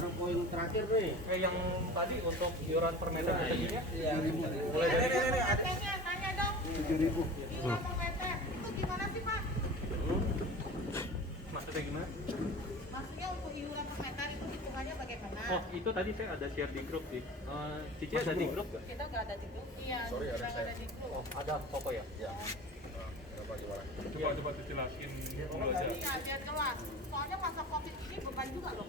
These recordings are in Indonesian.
Sekarang poin terakhir nih. Yang tadi untuk iuran per meter perseginya? Iya. Mulai dari Katanya tanya dong. 7.000. Iuran per meter itu gimana sih Pak? maksudnya gimana? Maksudnya untuk iuran per meter itu hitungannya bagaimana? Oh, itu tadi saya ada share di grup sih. Cici ada di grup nggak? Kita nggak ada di grup. Iya, Sorry, ada nggak saya. ada di grup. Oh, ada Koko ya? Ya. Kenapa gimana? Coba dijelasin dulu aja. Iya, biar jelas. Soalnya masa COVID ini beban juga loh.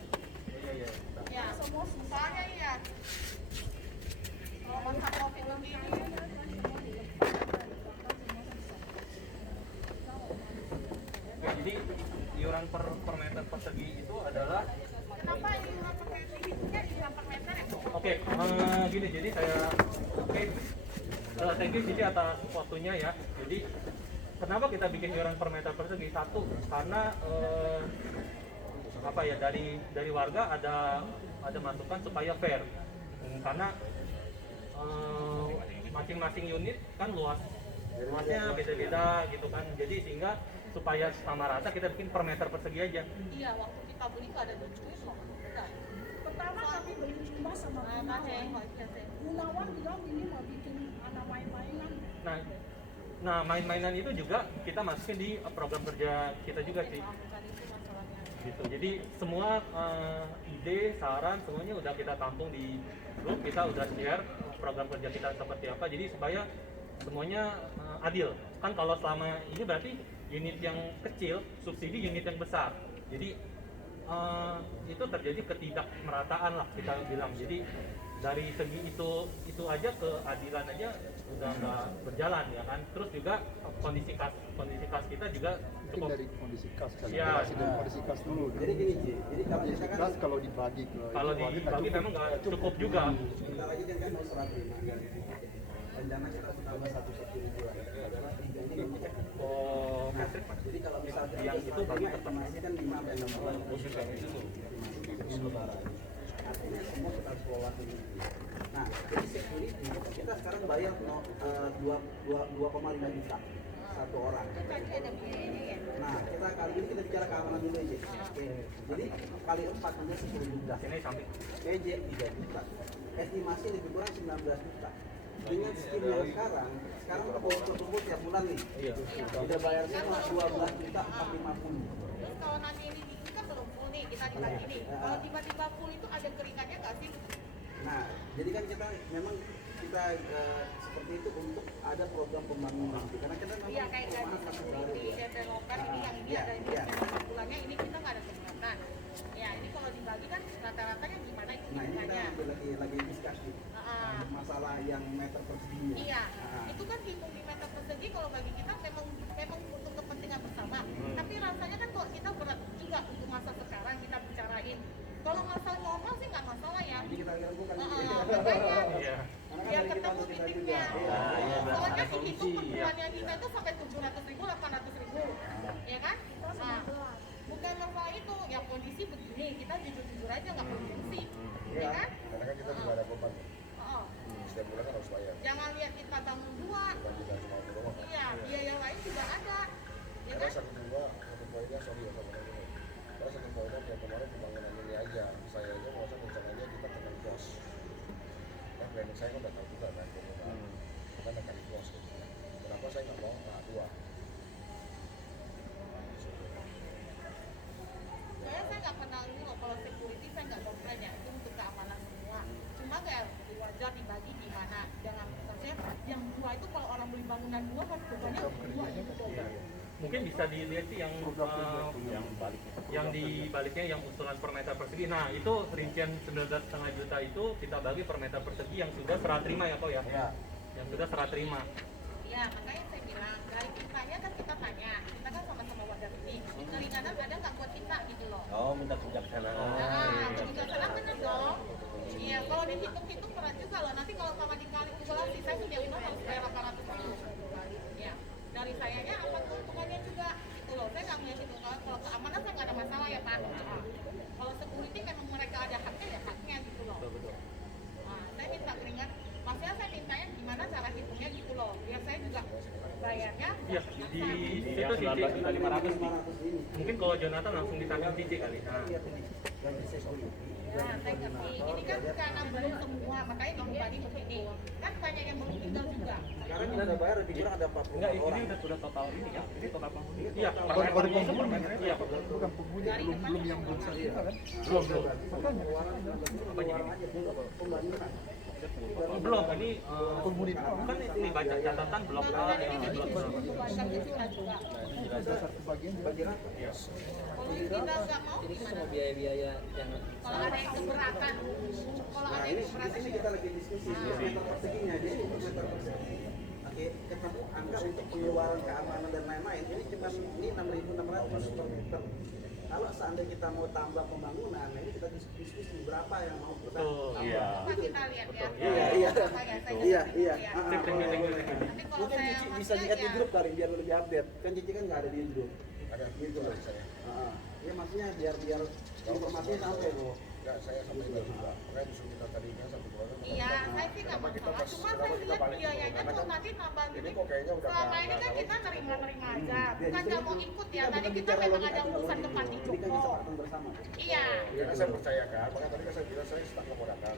Iya, iya. Ya, semua soalnya iya. Kalau masa COVID begini, Oke, jadi iuran per meter persegi itu adalah kenapa iuran per meter hitungnya iuran per meter ya? oke, gini, jadi saya thank you Cici atas waktunya ya. Jadi kenapa kita bikin iuran per meter persegi? Satu, karena apa ya, dari warga ada masukan supaya fair. Karena masing-masing unit kan luasnya beda-beda gitu kan. Jadi sehingga supaya sama rata kita bikin per meter persegi aja. Iya, waktu kita beli nggak ada duit loh. Enggak. Pertama kami beli rumah sama Gunawan bilang ini mau bikin anak main-mainan. Nah, main-mainan itu juga kita masukin di program kerja kita juga sih. Gitu. Jadi semua ide, saran semuanya udah kita tampung di grup, kita udah share program kerja kita seperti apa. Jadi supaya semuanya adil. Kan kalau selama ini berarti unit yang kecil subsidi unit yang besar. Jadi itu terjadi ketidakmerataan lah kita bilang. Jadi dari segi itu aja keadilan aja udah nggak berjalan ya kan. Terus juga kondisi kas kita juga Mungkin cukup dari kondisi kas kali. Ya. Masih dari kondisi kas dulu. Jadi gini, Ci. Jadi kalau Kondisi misalkan kas kalau dibagi ke kalau itu dibagi nggak memang nggak cukup juga. sebentar lagi kan mau serah terima kan. Rencana kita tambah 1/10 lagi. Adalah 3 ini ngecek. Oh, Nah, jadi kalau misalnya yang itu bagi tetap estimasi kan 5 sampai 6 bulan khusus sebelum lebaran. Artinya semua kita kelola ini. Nah, jadi security kita sekarang bayar 2,5 juta satu orang. Tadi ada biayanya ya. Nah, kali ini kita bicara keamanan dulu aja. Oke. Jadi kali 4 nanti 10 juta. Sini samping. PJ 3 juta. Estimasi lebih kurang 19 juta. Dengan skim yang sekarang kita bawa kumpul tiap bulan nih. Iya. Udah bayar semua 12 juta 450. Terus kalau nanti ini kan belum full nih, kita dibagi nih. Kalau tiba-tiba full itu ada keringatnya nggak sih? Nah, jadi kan kita memang seperti itu untuk ada program pembangunan karena kita memang Iya, kayak gaji perumahan masih baru. security, developer ini yang ini Iya, ada ini iya. bulannya ini kita nggak ada kegiatan. Ya, ini kalau dibagi kan rata-ratanya gimana itu Nah, ini hitungannya? kita lagi diskusi Ah. masalah yang meter perseginya. Iya, Nah, itu kan hitung di meter persegi kalau bagi kita memang untuk kepentingan bersama. Tapi rasanya kan kok kita berat juga untuk masa sekarang kita bicarain. Kalau masa normal sih nggak masalah ya. ini kita lakukan. Makanya Iya. Karena kan biar dari kita ketemu untuk kita titiknya. juga. Iya. Soalnya sih itu perbulannya kita itu sampai 700.000, 800.000, ya kan? Nah, bukan masalah itu, ya kondisi begini, kita jujur-jujur aja nggak perlu gengsi, ya kan? Karena kan kita juga ada beban. Oh, Setiap bulan kan harus bayar. jangan lihat kita bangun dua, Bukan kita cuma itu doang. iya, biaya lain juga ada, ya Karena kan? satu poinnya sorry ya sama ini. Karena satu poinnya yang kemarin pembangunan ini aja. Saya aja merasa rencananya kita tekan pos. Kan planning saya kan udah tahu juga kan. Kita tekan pos. Kenapa saya nggak mau A2? Saya nggak pernah ini loh, kalau security saya nggak komplain ya, itu untuk keamanan semua. Cuma kayak wajar dibagi gimana, jangan maksudnya yang dua itu kalau orang beli bangunan dua kan bebannya dua gitu. Mungkin bisa dilihat sih yang di baliknya yang usulan per meter persegi. Nah, itu rincian 19,5 juta itu kita bagi per meter persegi yang sudah serah terima ya, Pak ya? Iya. Yang sudah serah terima. Iya, makanya saya bilang dari kitanya kan kita tanya, kita kan sama-sama warga sini, keringanan ada nggak buat kita gitu loh. Oh, minta kebijaksanaan. Nah, kebijaksanaan bener dong. Iya, kalau dihitung-hitung berat juga loh. Nanti kalau sama dikali kumulasi, saya punya lima harus bayar 800.000. Ya, dari sayanya apa keuntungannya juga gitu loh. Saya nggak melihat itu. Kalau keamanan saya nggak ada masalah ya Pak. Kalau security memang mereka ada haknya ya haknya gitu loh. Nah, saya minta keringat. Maksudnya saya mintanya gimana cara hitungnya gitu loh. Biar saya juga bayarnya. Iya, di situ Cici. 500 ini. Mungkin kalau Jonathan langsung disamping Cici kali. Nah, Lihat ini. yang di security, Ya, saya ngerti. Ini kan karena belum semua, makanya dibebani begini. Kan banyak yang belum tinggal juga. sekarang ini udah bayar lebih kurang ada 40 Enggak, ini orang. udah total ini ya. Ini total penghuni. Ini Iya, total per baru meter penghuni. per meter. Iya, bukan penghuni, Dari belum depan yang belum semua. serta kan? belum. Pengeluaran pengeluaran aja pembangunan. Belum, ini kan ini baca catatan blok A Bangunan ini yang jadi blok B. beban kecilan juga. Dasar kebagian Bagi rata. Kalau kita nggak mau Ini gimana? semua biaya-biaya yang Kalau ada yang keberatan, kalau Nah ada ini yang di keberatan, sini kita lagi diskusi meter perseginya, jadi untuk meter persegi. Oke, ketemu angka untuk pengeluaran keamanan dan lain-lain ini cuma ini 6.600 per meter. Kalau seandainya kita mau tambah pembangunan, nah ini kita diskusi berapa yang mau kita. Betul, iya. coba kita lihat ya. Iya, iya. Apa ya, saya Iya, ngerti. iya. Ya. Ah, Thank you, thank you, thank you. Tapi kalau Mungkin saya Cici bisa maksudnya lihat di ya, grup kali biar lebih update. Kan Cici kan nggak ada di grup. ada Gitu loh. saya. Iya maksudnya biar informasinya sampai Bu. Enggak, saya sampai juga. Makanya justru kita tadinya sampai keluarga. Iya, saya sih nggak masalah. Cuma saya lihat biayanya tuh nanti nambah Ini gini. kok kayaknya udah Selama nggak- ini kan nggak kita kalau- nerima-nerima aja, bukan nggak mau ikut ya. Tadi bukan kita bicara memang logika, ada bukan urusan logika. ke Panti Ini kan Joko. kesepakatan bersama. Iya. Ya kan saya percaya kan, makanya tadi kan saya bilang saya stuck keponakan.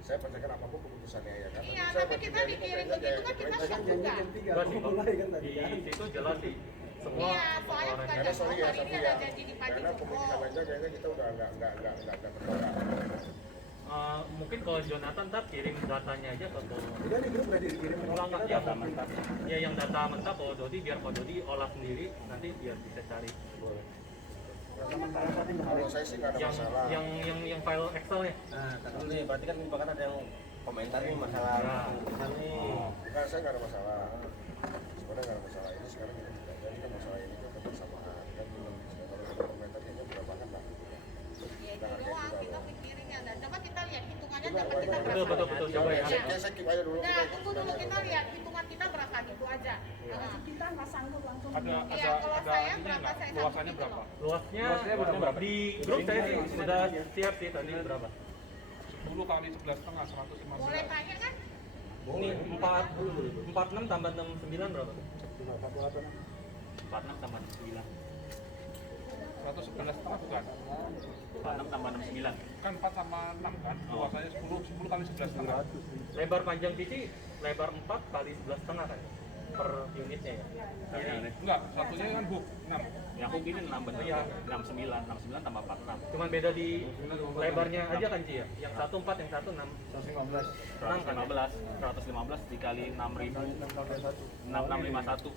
Saya percayakan apapun keputusannya ya kan. Iya, Saya tapi masih kita jadi dikirim pemerintah begitu ya, kan kita pemerintah shock Janji juga. jam 3 Enggak sih, mau mulai kan tadi kan. di situ jelas sih. Semua Iya, soalnya bukan Karena sorry ya, hari ini Safi ada ya, janji di Panti karena Joko. pemilihan aja kayaknya kita udah nggak tertolak. mungkin kalau Jonathan ntar kirim datanya aja ke Udah di grup udah dikirim. ulang Kita ya dapat. mentah. Ya yang data mentah kalau Dodi biar kalau Dodi olah sendiri nanti biar bisa cari. Kalau saya sih nggak ada Yang masalah. yang file Excelnya. Nah, kan dulu nih, berarti kan bahkan ada yang komentar nih masalah Nah. keputusan nih. Bukan, saya nggak ada masalah. Sebenarnya nggak ada masalah ini sekarang kita tidak jadi kan masalah ini kan kebersamaan kan belum bisa kalau ada komentar kayaknya udah banget lah. Ya itu doang, kita pikirin ya. Dan coba kita lihat hitungannya dapat kita Betul berapa. betul coba ya. Saya keep aja dulu. Nah, tunggu dulu kita lihat hitungan kita berapa gitu aja. Nah, kita nggak sanggup langsung. Ada Iya, kalau ada saya ini berapa nggak? saya Luasannya sanggup berapa? gitu Luasnya berapa? di grup saya sih sudah siap sih tadi berapa? 10 kali 11,5 115. Boleh tanya kan? Ini 46 tambah 69 berapa? 46 tambah 69. 111,5 bukan? 46 tambah 69. Kan 4 sama 6 kan? Luasannya 10 kali 11,5. Lebar panjang PC lebar 4 kali 11,5 kan per unitnya ya. Enggak, satunya kan hook 6. Yang hook ini 6 bener Iya. ya, 69 tambah 46. Cuman beda di lebarnya aja kan Ci ya. Yang satu 4, yang satu 6. 115, 115 dikali 6.000, 6651.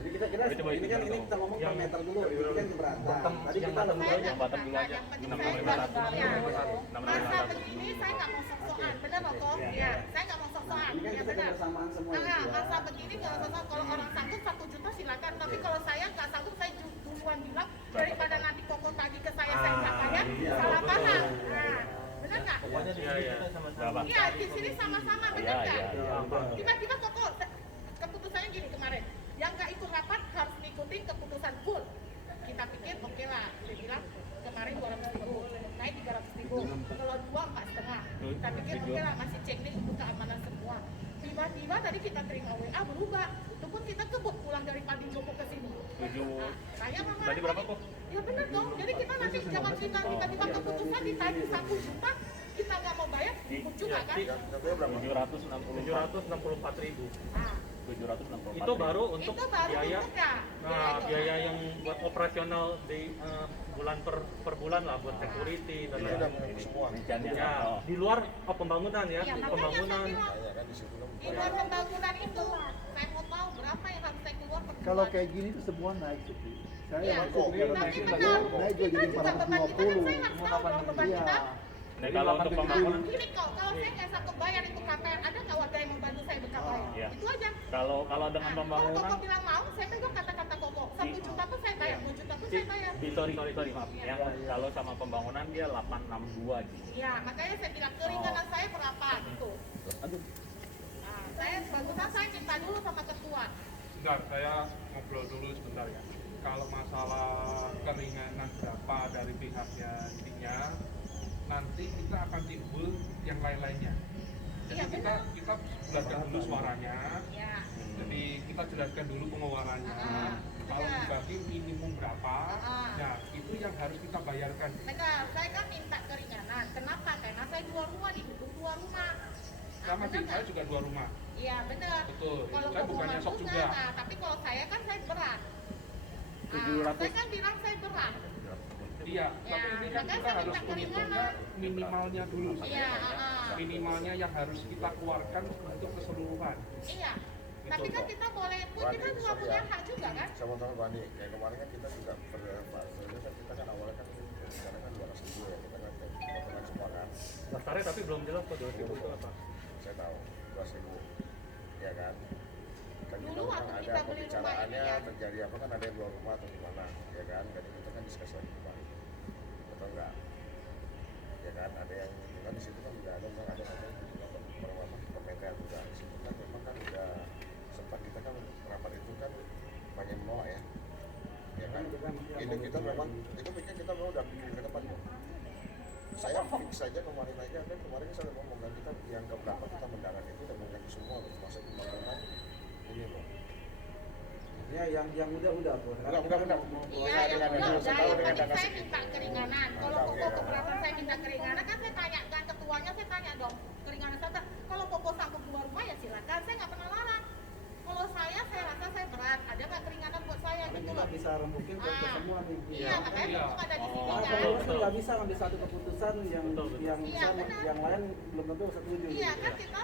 Jadi kita ini kan ini kita ngomong per meter dulu, ini kan keberatan. Tadi yang kita bottom lebih Saya yang bottom dulu aja. yang penting 6551. saya ya. 6551. Masa begini saya nggak mau sok-sokan, benar loh kok? Ya, saya nggak mau sok-sokan, ini kan ya kita benar. kebersamaan semua Nah, ya. masa begini kalau sok-sok, kalau orang sanggup 1 juta silakan, tapi kalau saya nggak sanggup saya duluan bilang daripada nanti Koko tadi ke saya nggak bayar, salah paham. Nah, benar nggak? Iya iya. Berapa? Iya, di sini sama-sama, benar Iya, nggak? iya. Tiba-tiba Koko keputusannya gini kemarin, yang nggak ikut rapat harus ngikutin keputusan full. Kita pikir oke lah, dia bilang kemarin 200.000, naik 300.000, kalau 2 4,5. Kita pikir oke lah, masih checklist untuk keamanan semua. Tiba-tiba tadi kita terima WA berubah, itu pun kita kebut pulang dari Panti Joko ke sini. 7. Nah, saya marah. Tadi berapa kok? Ya benar dong, jadi kita nanti jangan kita tiba-tiba keputusan ditagih 1 juta, kita nggak mau bayar, ikut juga kan? Jatuhnya berapa? 764.000. Nah, 764. Itu baru untuk itu baru biaya. untuk ya. Nah, biaya yang buat operasional di bulan per bulan lah buat security dan Ini udah lain-lain. mau semua. Ya, di luar pembangunan ya, Ya, di makanya pembangunan. saya bilang, Iya kan di situ kan. di luar pembangunan itu, saya mau tahu berapa yang harus saya keluar per Kalau bulan. kayak gini tuh semua naik sih. Saya Iya, masuk tapi kalau benar, naik kita juga jadi juga beban kita kan saya harus tahu dong beban Iya. kita. Nah, kalau untuk pembangunan Gini kok, kalau saya nggak sanggup bayar itu KPR, ada nggak warga yang membantu saya berkapaya? Iya. Itu aja. kalau dengan Nah, kalau pembangunan Koko bilang mau, saya pegang kata-kata Koko. 1 juta pun saya bayar, 2 juta pun saya bayar. sorry maaf. Yang kalau sama pembangunan dia 862 Ji. Ya, makanya saya bilang keringanan saya berapa gitu. Nah, saya bagusan saya minta dulu sama ketua. Bentar, saya ngobrol dulu sebentar ya. Kalau masalah keringanan berapa dari pihaknya intinya, nanti kita akan timbul yang lain-lainnya. Jadi Iya, kita jelaskan dulu suaranya, Ya. jadi kita jelaskan dulu pengeluarannya. kalau Iya. dibagi minimum berapa, nah itu yang harus kita bayarkan. Benar, saya kan minta keringanan. Kenapa? Karena saya 2 rumah, didukung 2 rumah. Sama sih, benar saya nggak? juga 2 rumah. Iya benar. Betul. Kalau Saya bukannya hubungan sok susah, juga. nah, tapi kalau saya kan saya berat. 700. Saya kan bilang saya berat. Iya, Ya, tapi ini kan makanya kita saya harus minta menghitungnya keringanan. minimalnya dulu. Iya, Minimalnya yang harus kita keluarkan untuk keseluruhan. iya. Tapi kan kita boleh pun kita Berarti, juga sorry punya ya. hak juga kan? Sama-sama Bani, kayak kemarin kan kita juga kita kan awalnya kan bicara kan 200.000 ya, kita kan potongan semua kan. Daftarnya tapi belum jelas kok 2.000 itu apa. Saya tahu 200.000, ya kan. Kan kita Dulu memang waktu ada kita beli rumah pembicaraannya ini ya. terjadi apa kan ada yang 2 rumah atau gimana, ya kan. Jadi kita kan diskusi lagi kemarin, betul nggak? Ya kan, ada yang kan di situ kan juga ada memang ada pemerintah juga di situ kan memang kan udah sempat kita kan rapat itu kan banyak menolak ya. Ya kan, ini kita memang itu pikir kita memang udah pikir ke depan kok. Saya fix saja kemarin aja kan kemarin saya udah ngomong kan kita yang keberapa kita mendarat itu udah mengganti semua loh, termasuk pembangunan ini loh. Ya yang udah tuh. Udah. Iya, Saya yang dengan udah, dulu, saya tahu yang dengan penting dana saya segitu. minta keringanan. Kalau Mantap, pokok ya. keberatan saya minta keringanan, kan saya tanya kan ketuanya, saya tanya dong keringanan saya. Kalau pokok sanggup keluar rumah ya silakan, saya nggak pernah larang. Kalau saya rasa saya berat, ada nggak keringanan buat saya Tapi gitu kita loh. bisa rembukin ke semua nih. Iya, makanya Iya. itu ada di sini Kalau kan. kita nggak bisa ngambil satu keputusan yang Betul, betul. yang Iya, sama, benar. yang lain belum tentu setuju. Iya gitu. kan kita,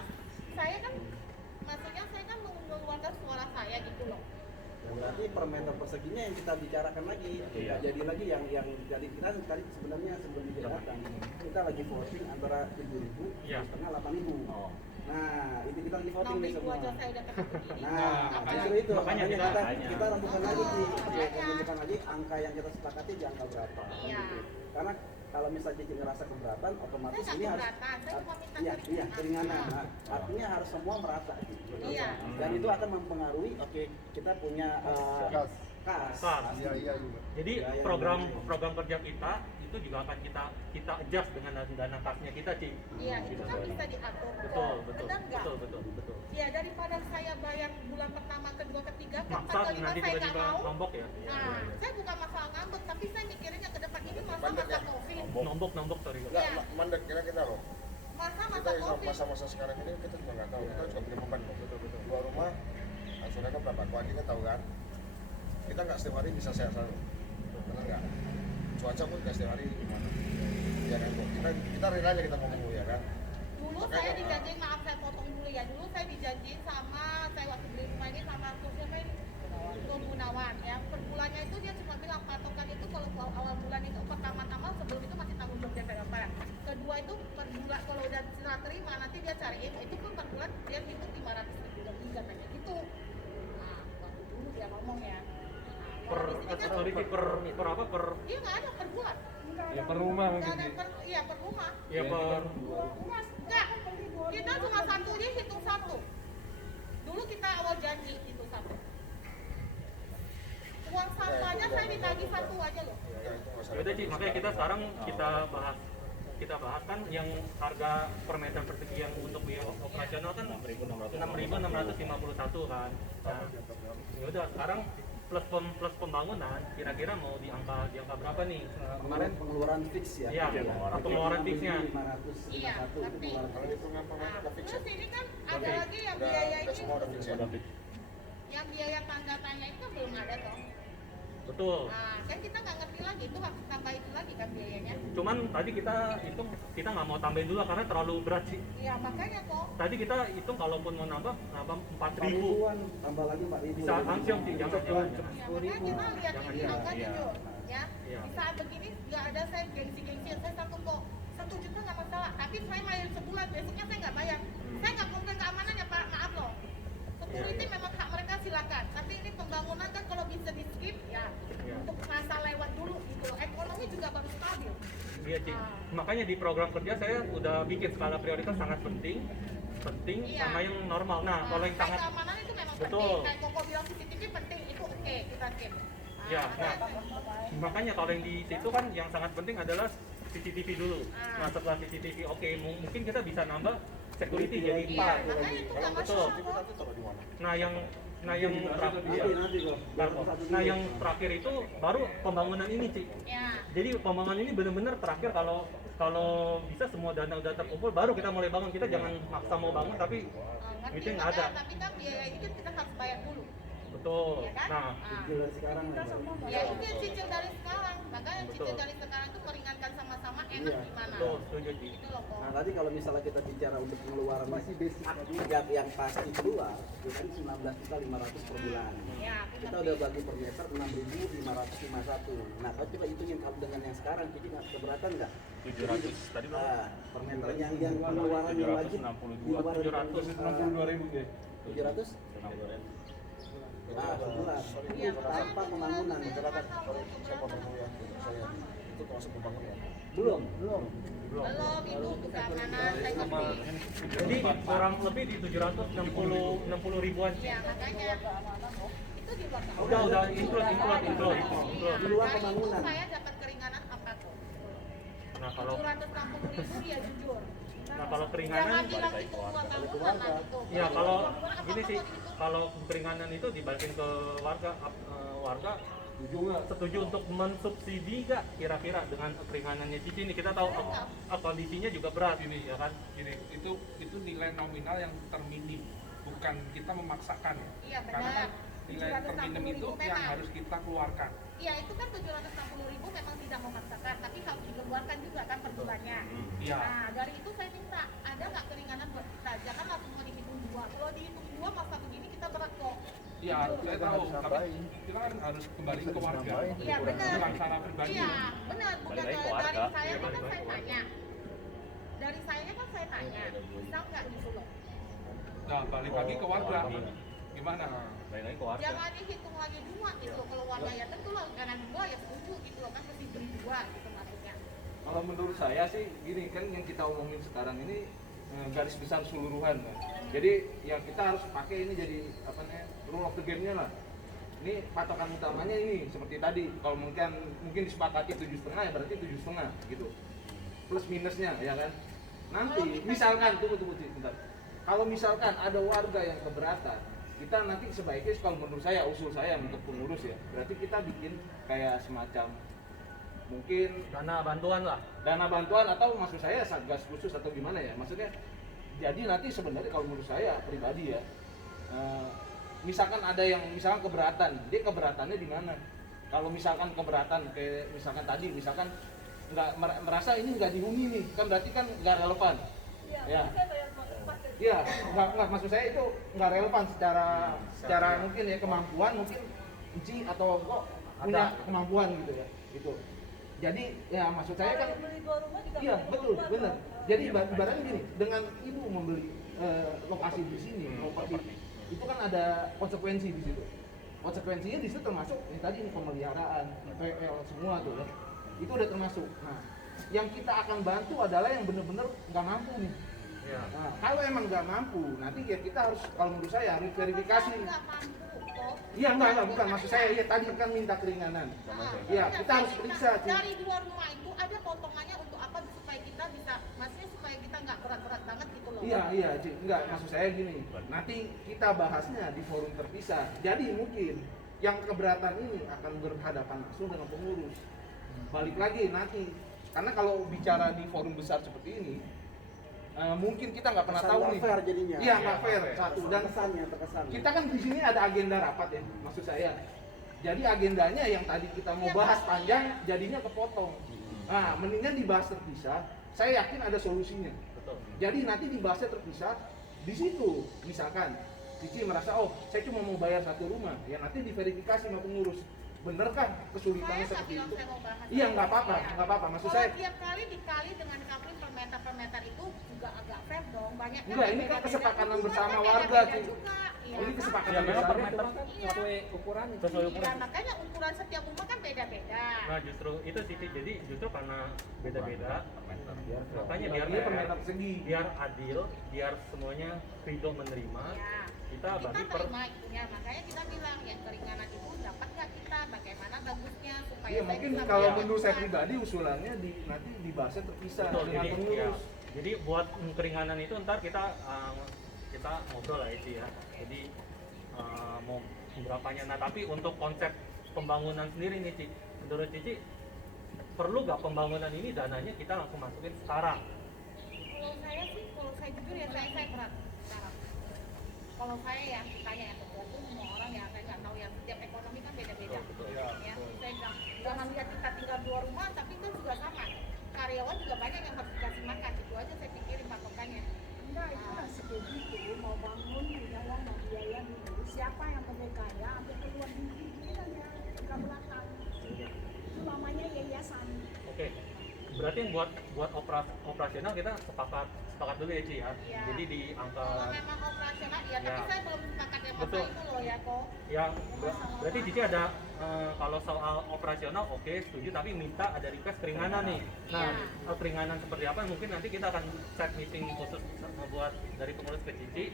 saya kan maksudnya saya kan mengeluarkan suara saya gitu loh. Ya, berarti per meter perseginya yang kita bicarakan lagi, tidak jadi lagi yang jadi kita tadi sebenarnya sebelum dia datang kita lagi voting antara 7.000, Iya. 7.500, 8.000. Oh. Nah itu kita lagi voting nih 6.000 semua. aja saya udah kena begini. Nah, Apa? justru itu Makanya kita rembukan lagi nih, Makanya. rembukan lagi angka yang kita sepakati di angka berapa. Iya. Gitu. Karena kalau misalnya Cici ngerasa keberatan, otomatis Saya nggak ini harus keberatan, saya cuma minta iya keringanan. keringanan. Nah, artinya harus semua merata. Gitu. Iya. Dan itu akan mempengaruhi. Oke, kita punya Kas. kas. Iya juga. Jadi Ya, yang program benar. kerja kita itu juga akan kita adjust dengan dana kasnya kita, Ci. Iya, itu kan bisa diatur. Betul, betul. Benar nggak? Betul. Ya daripada saya bayar bulan pertama, kedua, ketiga, Maksa keempat, kelima nanti saya nggak tiba-tiba mau. nombok ya. Nah, saya bukan masalah ngambek, tapi saya mikirinnya ke depan ini masa Mandek ya? COVID. Nombok sorry. Enggak, Iya. mandek kita loh. Masa Kita COVID. masa-masa sekarang ini kita juga nggak tahu, kita juga punya beban kok. Dua rumah, angsurannya berapa? Kau aja tahu kan? Kita nggak setiap hari bisa sehat selalu, benar nggak? Cuaca pun nggak setiap hari gimana? Ya kan kok. Kita rela aja kita ngomong ya kan? Dulu Makanya, saya dijanjiin, maaf saya potong dulu ya. Dulu saya dijanjiin sama, saya waktu beli rumah ini sama siapa ini? Gunawan ya. Per bulannya itu dia cuma bilang patokan itu kalau awal bulan itu pertama-tama sebelum itu masih tanggung jawab DP Bapak. Kedua itu per bulan kalau udah serah terima nanti dia cariin itu pun per bulan dia hitung 500.000 lebih katanya gitu. Nah, waktu dulu dia ngomong ya. Nah, Per kalau di sini kan sorry, Ci, per apa? Per dia nggak ada per bulan. Ya per rumah Nggak mungkin. ada per, iya per rumah. ya per Enggak, kita cuma satu aja hitung satu. Dulu kita awal janji hitung satu. Uang sampahnya saya ditagih satu aja loh. Ya itu nggak usah. ya udah, Ci, makanya kita sekarang kita bahas kan yang harga per meter persegi yang untuk biaya operasional kan 6.651 kan. Nah, ya udah sekarang plus pembangunan kira-kira mau di angka berapa nih? Kemarin pengeluaran fix ya. Iya, pengeluaran fixnya. 500, Iya, 51 itu ngerti. pengeluaran Kalau hitungan Nah, pemerintah udah fix ya? terus ini kan ada lagi yang biaya Udah ini, semua udah fix ya? yang biaya tanda tanya itu kan belum ada toh. Betul. Nah, kan kita nggak ngerti lagi itu harus tambah itu lagi kan biayanya. Cuman tadi kita hitung kita nggak mau tambahin dulu karena terlalu berat sih. Iya makanya kok. Tadi kita hitung kalaupun mau nambah 4.000. 4.000-an, tambah lagi 4.000. Bisa langsung sih, jangan. Ya, makanya kita lihat Jangan, ini iya, angkanya iya. Jul, ya. Iya. Di saat begini nggak ada saya gengsi-gengsi, saya satu kok 1 juta nggak masalah. Tapi saya bayar sebulan, besoknya saya nggak bayar. Saya nggak komplain keamanannya Pak, maaf loh. Security Iya. memang hak mereka silakan. Tapi ini pembangunan kan kalau bisa di skip ya Iya. untuk masa lewat dulu gitu. Loh. Ekonomi juga baru stabil. Iya, Ci. Makanya di program kerja saya udah bikin skala prioritas sangat penting Iya. sama yang normal. Nah, kalau yang kayak sangat keamanan itu memang Betul. penting. Kayak Koko bilang CCTV penting, itu oke kita skip. Ya, nah, makanya- makanya kalau yang di situ kan yang sangat penting adalah CCTV dulu. Nah, setelah CCTV oke, mungkin kita bisa nambah security jadi Iya, 4. makanya itu nggak Kalau masalah CCTV kok. nanti taruh di mana? Nah, Nah yang terakhir, nanti kok. nah yang terakhir itu baru pembangunan ini, Ci. Ya. Jadi pembangunan ini benar-benar terakhir kalau bisa semua dana udah terkumpul baru kita mulai bangun. Kita jangan maksa mau bangun tapi Ngerti, itu nggak ada. makanya, tapi kan biaya ini kan kita harus bayar dulu. Betul. Ya kan? Nah, Cicil dari sekarang Kita nih. semua Ya itu yang cicil dari sekarang. Makanya cicil Betul. dari sekarang itu meringankan sama-sama enak Iya, gimana. betul, setuju, Ci. Itu loh kok. Nah tadi kalau misalnya kita bicara untuk pengeluaran Masih basic tadi. akibat yang pasti keluar, itu kan 19.500 per bulan. Ya, Kita udah bagi per meter 6.551. Nah kalau coba hitungin kalau dengan yang sekarang, jadi nggak keberatan nggak? 700 tadi berapa? Nah, per meter yang pengeluaran yang wajib 762. di luar 762.000 deh. 700? Nah, sebulan. Iya, Itu tanpa pembangunan. Masyarakat kalau saya potong dulu ya, saya itu termasuk pembangunan. Belum. belum ibu bukan mana saya ngerti. Jadi kurang lebih di 760 ribuan. Ya makanya itu di luar tahun. Udah include. Di luar pembangunan. Saya dapat keringanan apa tuh? Nah kalau 760.000 ya jujur. kalau Jangan keringanan, bilang itu dua tahunan lah gitu. ya kalau Apa gini sih, mau dihitung? kalau keringanan itu dibalikin ke warga setuju untuk mensubsidi nggak kira-kira dengan keringanannya Cici ini? Kita tahu kondisinya juga berat ini ya kan. Gini, itu nilai nominal yang terminim, bukan kita memaksakan ya. Iya Karena benar. kan nilai terminim itu yang harus kita keluarkan. Iya itu kan 760.000 memang tidak memaksakan, tapi harus dikeluarkan juga kan per bulannya. Iya. Nah dari itu saya minta ada nggak keringanan buat kita? Jangan langsung mau dihitung dua. Kalau dihitung dua masa begini kita berat kok. Iya, saya tahu, tapi kita kan harus kembali ke warga. Iya benar. Bukan secara pribadi. Iya benar. Bukan Balik lagi ke dari warga. saya kan saya tanya. Dari saya kan saya tanya, bisa nggak gitu loh? Nah, balik lagi ke warga. Gimana? Balik lagi ke warga. Jangan dihitung lagi dua gitu loh. Kalau warga ya tentu lah karena dua ya setuju gitu loh kan mesti beli dua gitu maksudnya. Kalau menurut saya sih gini kan yang kita omongin sekarang ini garis besar seluruhan kan. Jadi yang kita harus pakai ini jadi apa namanya rule of the game-nya lah. Ini patokan utamanya ini seperti tadi kalau mungkin disepakati 7,5 ya berarti 7,5 gitu. Plus minusnya ya kan. Nanti misalkan tunggu bentar. Kalau misalkan ada warga yang keberatan, kita nanti sebaiknya kalau menurut saya usul saya untuk pengurus ya, berarti kita bikin kayak semacam mungkin Dana bantuan lah. dana bantuan atau maksud saya satgas khusus atau gimana ya maksudnya. Jadi nanti sebenarnya kalau menurut saya pribadi ya, misalkan ada yang misalkan keberatan, dia keberatannya di mana? Kalau misalkan keberatan kayak misalkan tadi, misalkan nggak merasa ini nggak dihuni nih, kan berarti kan nggak relevan. Ya, iya, nggak maksud saya itu nggak relevan secara mungkin ya kemampuan mungkin Uci atau kok punya kemampuan gitu ya, gitu. Jadi ya maksud saya kan, iya betul, benar. Jadi ibaratnya gini, dengan ibu membeli lokasi di sini, properti, itu kan ada konsekuensi di situ. Konsekuensinya di situ termasuk yang tadi pemeliharaan, PL semua tuh ya, itu udah termasuk. Nah, yang kita akan bantu adalah yang benar-benar nggak mampu nih. Ya. Nah, kalau emang nggak mampu, nanti ya kita harus, kalau menurut saya harus verifikasi. Nggak mampu kok. Iya enggak, bukan maksud saya, ya tadi kan minta keringanan. Iya, kita harus periksa. Dari luar rumah itu ada potongannya untuk apa supaya kita bisa, maksudnya supaya kita nggak berat-berat banget gitu loh. Iya, Ci. Enggak, maksud saya gini. Nanti kita bahasnya di forum terpisah. Jadi mungkin yang keberatan ini akan berhadapan langsung dengan pengurus. Balik lagi nanti, karena kalau bicara di forum besar seperti ini, mungkin kita nggak pernah tahu nih. Fair jadinya. Iya, nggak fair. Satu dan terkesan. kita kan di sini ada agenda rapat ya, maksud saya. Jadi agendanya yang tadi kita mau bahas panjang, jadinya kepotong. Nah, mendingan dibahas terpisah. Saya yakin ada solusinya. Betul. Jadi nanti dibahasnya terpisah. Di situ, misalkan Cici merasa, oh, saya cuma mau bayar satu rumah, ya nanti diverifikasi sama pengurus. Benerkah kesulitannya Saya seperti bilang itu? saya mau bahas. Iya, nggak apa-apa. Maksud Kalau saya, tiap kali dikali dengan kapling per meter itu juga agak fair dong. Banyak enggak, ini kan kesepakatan bersama warga, Ci. Ini kesepakatan Ya memang per bersama. meter kan sesuai ukuran. Sesuai Iya, ukuran. makanya ukuran setiap rumah kan beda-beda. Nah justru itu sih, jadi justru karena beda-beda, makanya biar Ini per meter persegi. biar adil, biar semuanya ridho menerima, Ya. kita bagi per terima itunya, makanya kita bilang yang keringanan itu dapat nggak kita, bagaimana bagusnya supaya Iya, saya mungkin bisa kalau bayar menurut saya utang. pribadi usulannya nanti dibahasnya terpisah betul, dengan jadi ya, pengurus. jadi buat keringanan itu ntar kita ngobrol lah itu ya. Jadi mau berapanya. Nah tapi untuk konsep pembangunan sendiri nih Ci, menurut Cici perlu nggak pembangunan ini dananya kita langsung masukin sekarang? Kalau saya sih, kalau saya jujur ya saya berat sekarang. Kalau saya ya tanya ya tergantung semua orang ya, saya nggak tahu ya, setiap ekonomi kan beda-beda. Ya, saya bilang jangan lihat kita tinggal 2 rumah, tapi kan juga sama. Karyawan juga banyak yang harus dikasih makan, itu aja saya pikirin patokannya. Enggak, itu masih begitu. Mau bangun, punya uang, mau biaya dulu. Siapa yang lebih kaya, ambil keluar duit, ini aja ke belakang. Itu namanya yayasan. Oke, berarti yang buat operasional kita sepakat dulu ya Ci ya. Iya. Jadi di angka Kalau memang operasional ya, tapi Ya. saya belum sepakat yang Betul. masalah itu loh ya kok. ya berarti Cici ada kalau soal operasional oke setuju, tapi minta ada request keringanan nih. Nah, Iya. keringanan seperti apa mungkin nanti kita akan set meeting khusus buat dari pengurus ke Cici.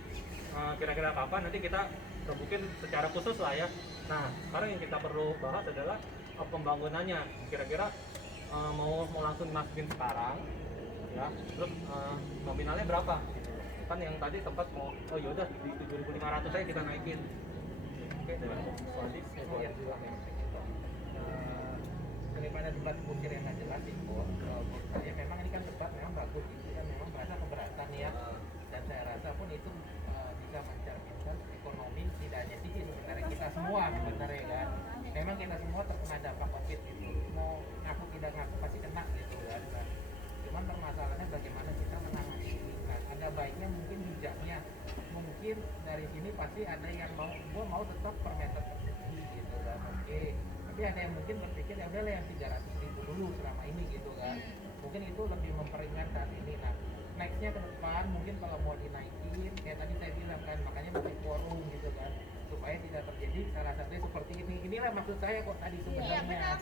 Kira-kira kapan nanti kita rebukin secara khusus lah ya. Nah, sekarang yang kita perlu bahas adalah pembangunannya. Kira-kira mau langsung dimasukin sekarang ya, terus nominalnya berapa gitu. Kan yang tadi sempat mau oh yaudah di 7.500 aja kita naikin. Oke, dengan Sodik Ya, daripada debat kusir yang nggak jelas sih, Bo. Menurut saya memang ini kan debat memang bagus, itu kan memang merasa keberatan ya, dan saya rasa pun itu bisa mencerminkan ekonomi tidak hanya sisi sebenarnya kita semua sebenarnya kan. Memang kita semua terkena dampak COVID itu, mau ngaku tidak ngaku pasti kena gitu kan. Nah, cuman permasalahannya bagaimana kita menangani ini. Nah, ada baiknya mungkin bijaknya, mungkin dari sini pasti ada yang mau tetap per meter persegi gitu kan, oke. Tapi ada yang mungkin berpikir ya udahlah yang 300.000 dulu selama ini gitu kan, mungkin itu lebih memperingan saat ini. Nah nextnya ke depan mungkin kalau mau dinaikin kayak tadi saya bilang kan, makanya mesti quorum gitu kan, supaya tidak terjadi salah satunya seperti ini. Inilah maksud saya kok tadi sebenarnya. benar.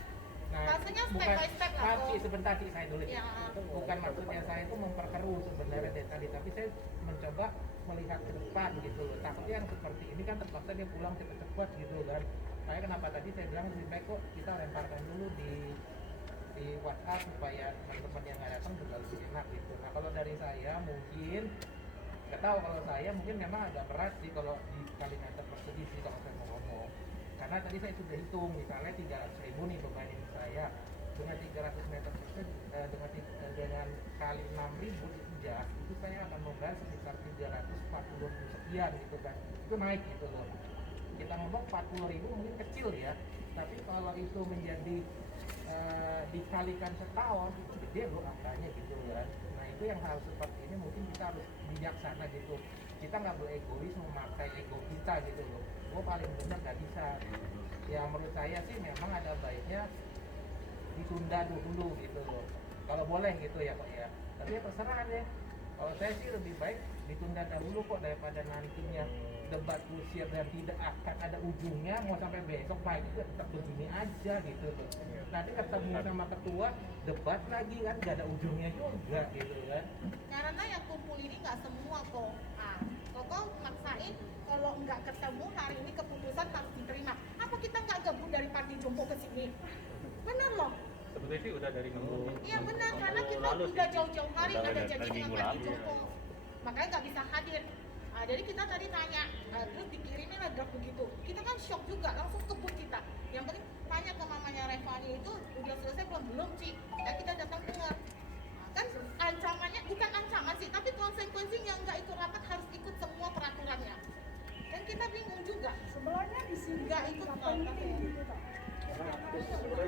Nah, Maksudnya step bukan by step lah, tapi kok. sebentar sih saya dulu. Ya. Bukan maksudnya saya itu memperkeruh sebenarnya dari tadi, tapi saya mencoba melihat ke depan gitu loh. Takutnya yang seperti ini kan terpaksa dia pulang cepat-cepat gitu kan. Saya kenapa tadi saya bilang lebih baik kok kita lemparkan dulu di WhatsApp supaya teman-teman yang nggak datang juga lebih enak gitu. Nah kalau dari saya mungkin nggak tahu, kalau saya mungkin memang agak berat sih kalau di kali meter persegi sih kalau saya mau ngomong. Karena tadi saya sudah hitung misalnya 300.000 nih bebanin saya dengan 300 meter persegi dengan kali 6.000 diinjak itu saya akan membayar sekitar 340 sekian gitu kan. Itu naik gitu loh. Kita ngomong 40.000 mungkin kecil ya, tapi kalau itu menjadi dikalikan setahun itu gede loh angkanya gitu kan. Nah itu yang hal seperti ini mungkin kita harus bijaksana gitu. Kita nggak boleh egois memakai ego kita gitu loh. Gue paling benar nggak bisa. Ya menurut saya sih memang ada baiknya ditunda dulu gitu loh. Kalau boleh gitu ya Pak ya. Tapi ya terserah deh. Kalau saya sih lebih baik ditunda dahulu kok daripada nantinya debat kusir dan tidak akan ada ujungnya, mau sampai besok pagi tetap begini aja gitu loh. Nanti ketemu sama ketua debat lagi kan gak ada ujungnya juga gitu kan. Karena yang kumpul ini nggak semua kok. Kok maksain kalau nggak ketemu hari ini keputusan harus diterima. Apa kita nggak gabung dari Parti Jompo ke sini? Bener loh. sebetulnya sih udah dari minggu Iya benar, karena kita lalu udah sih. jauh-jauh hari Udah ada dari janji dengan minggu Parti lalu. Jompo. Makanya nggak bisa hadir. Jadi kita tadi tanya, terus dikirimin lah draft begitu. Kita kan shock juga, langsung kebut kita. Yang penting tanya ke mamanya Revani itu udah selesai belum Ci? Ya kita datang dengar. Kan ancamannya bukan ancaman sih, tapi konsekuensinya nggak ikut rapat harus ikut semua peraturannya. Dan kita bingung juga. Sebenarnya di sini Nggak ikut nggak rapat. penting gitu toh.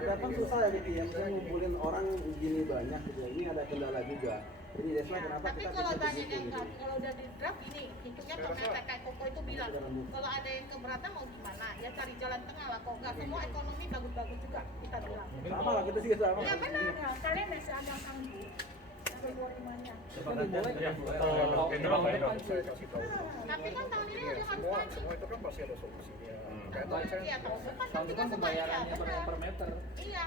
Datang susah ya gitu ya, misalnya ngumpulin orang gini banyak gitu ya. Ini ada kendala juga. Jadi that's why Ya, kenapa tapi kita kalau pikir banyak begitu yang gitu. nggak, kalau udah di draft ini, hitungnya per meter kayak Koko itu bilang, kalau ada yang keberatan mau gimana? Ya cari jalan tengah lah, kok nggak semua ekonomi bagus-bagus juga kita bilang. Sama lah kita sih sama. Ya benar. Ya, kalian masih ada sanggup dari warimanya. Ya, kalau Saya kasih tahu. Tapi kan tahun ini udah harus Semua maju. itu kan pasti ada solusinya. Kayak Tahun tadi saya iya, tahun depan kan juga pembayarannya benar. per meter. Iya.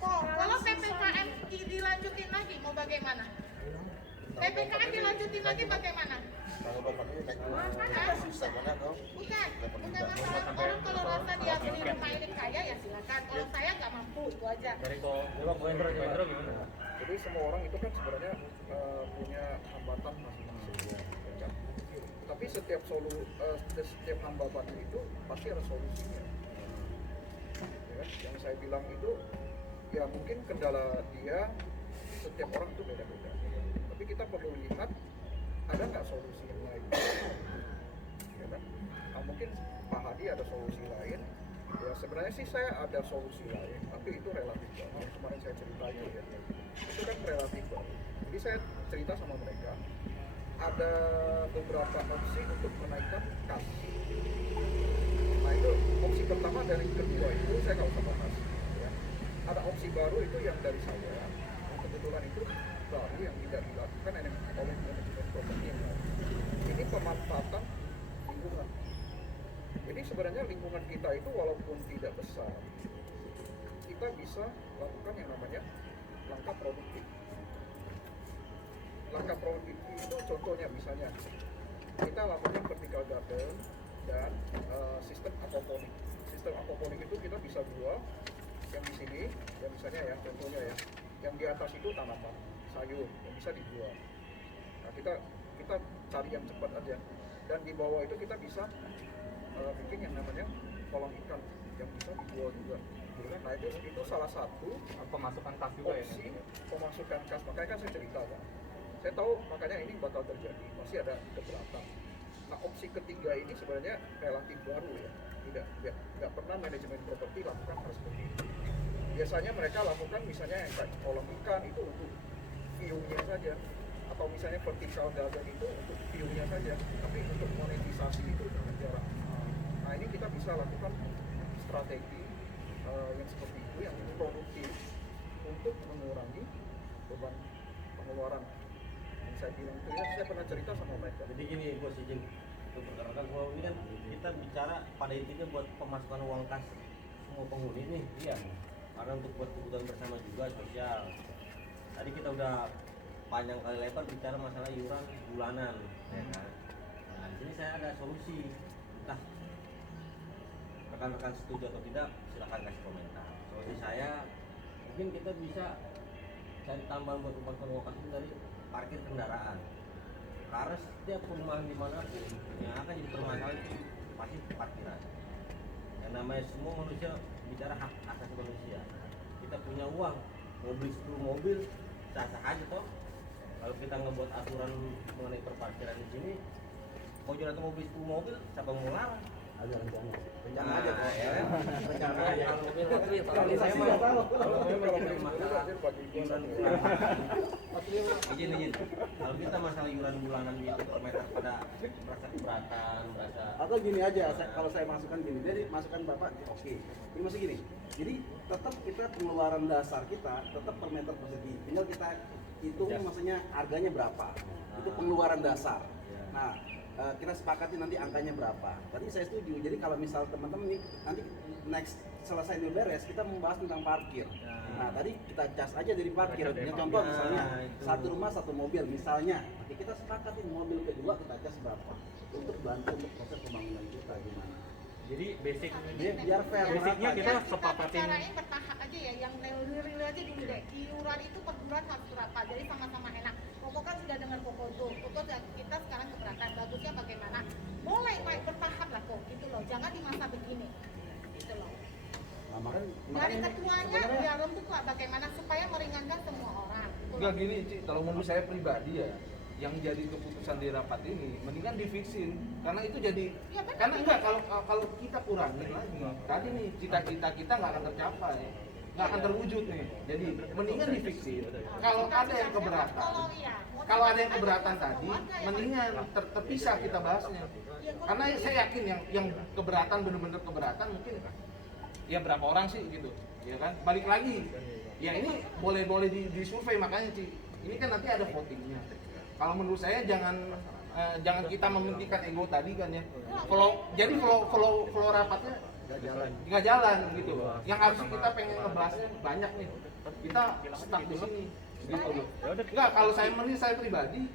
Kok kalau PPKM dilanjutin lagi mau bagaimana? PPKM dilanjutin lagi bagaimana? kalau bapak ini naik dulu. Hah? Bagaimana dong? Bukan masalah orang kalau rasa dia beli rumah ini kaya ya silakan. Kalau saya nggak mampu itu aja. dari Ko Hendro gimana? Jadi semua orang itu kan sebenarnya punya hambatan masing-masing. macam. Tapi setiap setiap hambatan itu pasti ada solusinya. Ya, yang saya bilang itu ya mungkin kendala dia setiap orang itu beda-beda. Tapi kita perlu lihat ada nggak solusi yang lain. Ya kan? Nah, mungkin Pak Hadi ada solusi lain. Ya sebenarnya sih saya ada solusi lain, tapi itu relatif banget. Kemarin saya cerita itu ya, itu kan relatif banget. Jadi saya cerita sama mereka, ada beberapa opsi untuk menaikkan kas. Nah itu opsi pertama dari kedua itu saya nggak usah bahas. Ya. Ada opsi baru itu yang dari saya, yang kebetulan itu baru yang tidak dilakukan oleh manajemen properti yang lain. Ini pemanfaatan lingkungan. Jadi sebenarnya lingkungan kita itu walaupun tidak besar, kita bisa lakukan yang namanya langkah produktif. Langkah produktif itu contohnya misalnya kita lakukan vertical garden dan sistem aquaponik. Sistem aquaponik itu kita bisa buat yang di sini, yang misalnya ya contohnya ya, yang di atas itu tanaman sayur yang bisa dijual. Nah kita cari yang cepat aja. Dan di bawah itu kita bisa bikin yang namanya kolam ikan yang bisa dijual juga. Nah itu salah satu pemasukan kas juga ya. opsi pemasukan kas. Makanya kan saya cerita kan. Saya tahu makanya ini bakal terjadi. Masih ada keberatan. Nah opsi ketiga ini sebenarnya relatif baru ya. Tidak pernah manajemen properti lakukan hal seperti itu. Biasanya mereka lakukan misalnya yang kayak kolam ikan itu untuk view-nya saja, atau misalnya vertical garden itu untuk view-nya saja, tapi untuk monetisasi itu jarang. Nah ini kita bisa lakukan strategi yang seperti itu, yang produktif untuk mengurangi beban pengeluaran. Yang saya bilang itu ya, saya pernah cerita sama mereka. Jadi gini bos izin untuk perkenalkan bahwa ini kan kita bicara pada intinya buat pemasukan uang kas semua penghuni nih, iya. Karena untuk buat kebutuhan bersama juga sosial. Tadi kita udah panjang kali lebar bicara masalah iuran bulanan, ya kan. Nah di sini saya ada solusi. Entah rekan-rekan setuju atau tidak, silahkan kasih komentar. Solusi saya mungkin kita bisa cari tambahan buat pemasukan uang kas itu dari parkir kendaraan. Karena setiap perumahan dimanapun yang akan jadi permasalahan itu pasti parkiran. Yang namanya semua manusia bicara hak asasi manusia. Kita punya uang, mau beli 10 mobil, sah-sah aja toh. Kalau kita ngebuat aturan mengenai perparkiran di sini, mau jual atau mau beli 10 mobil, siapa yang mau larang? Ada rencana aja kok ya. Rencana aja. Kalau saya nggak tahu. Kalau memang masalah iuran bulanan, izin. Kalau kita masalah iuran bulanan itu per meter pada merasa keberatan, merasa. Atau gini aja, kalau saya masukkan gini, jadi masukkan Bapak, oke. Ini masih gini. Jadi tetap kita pengeluaran dasar kita tetap per meter persegi. Tinggal kita hitung maksudnya harganya berapa. Itu pengeluaran dasar. Nah, kita sepakati nanti angkanya berapa. Tadi saya setuju. Jadi kalau misal teman-teman nih nanti next selesai ini beres, kita membahas tentang parkir. Nah, tadi kita cas aja dari parkir. Ini contoh misalnya satu rumah satu mobil misalnya. Nanti kita sepakati mobil kedua kita cas berapa untuk bantu untuk proses pembangunan kita gimana. Jadi basic Biar fair. basicnya kita Kita sepakatin. bicarain bertahap aja ya, yang real aja dulu deh. Iuran itu per bulan harus berapa, jadi sama-sama enak. Koko kan sudah dengar Koko tuh, kita sekarang keberatan, bagusnya bagaimana? Boleh naik bertahap lah kok, gitu loh. Jangan di masa begini, gitu loh. Nah, Dari makanya ketuanya dia rembuk lah bagaimana supaya meringankan semua orang. Gitu Enggak loh. gini, Ci, kalau menurut saya pribadi ya, yang jadi keputusan di rapat ini mendingan difiksin karena itu jadi Ya, benar, karena enggak benar. kalau kita kurangin lagi tadi nih cita-cita kita nggak akan tercapai, nggak akan terwujud nih. Jadi mendingan difiksin. Kalau ada yang keberatan, kalau ada yang keberatan tadi, mendingan terpisah kita bahasnya. Karena saya yakin yang keberatan benar-benar keberatan mungkin ya berapa orang sih gitu, ya kan? Balik lagi, ya ini boleh disurvei makanya Ci. Ini kan nanti ada votingnya. Kalau menurut saya jangan kita mementingkan ego tadi kan ya. Flow rapatnya nggak jalan gitu. Yang harus kita pengen ngebahasnya banyak nih. Kita stuck di sini. Gitu. Enggak, kalau saya pribadi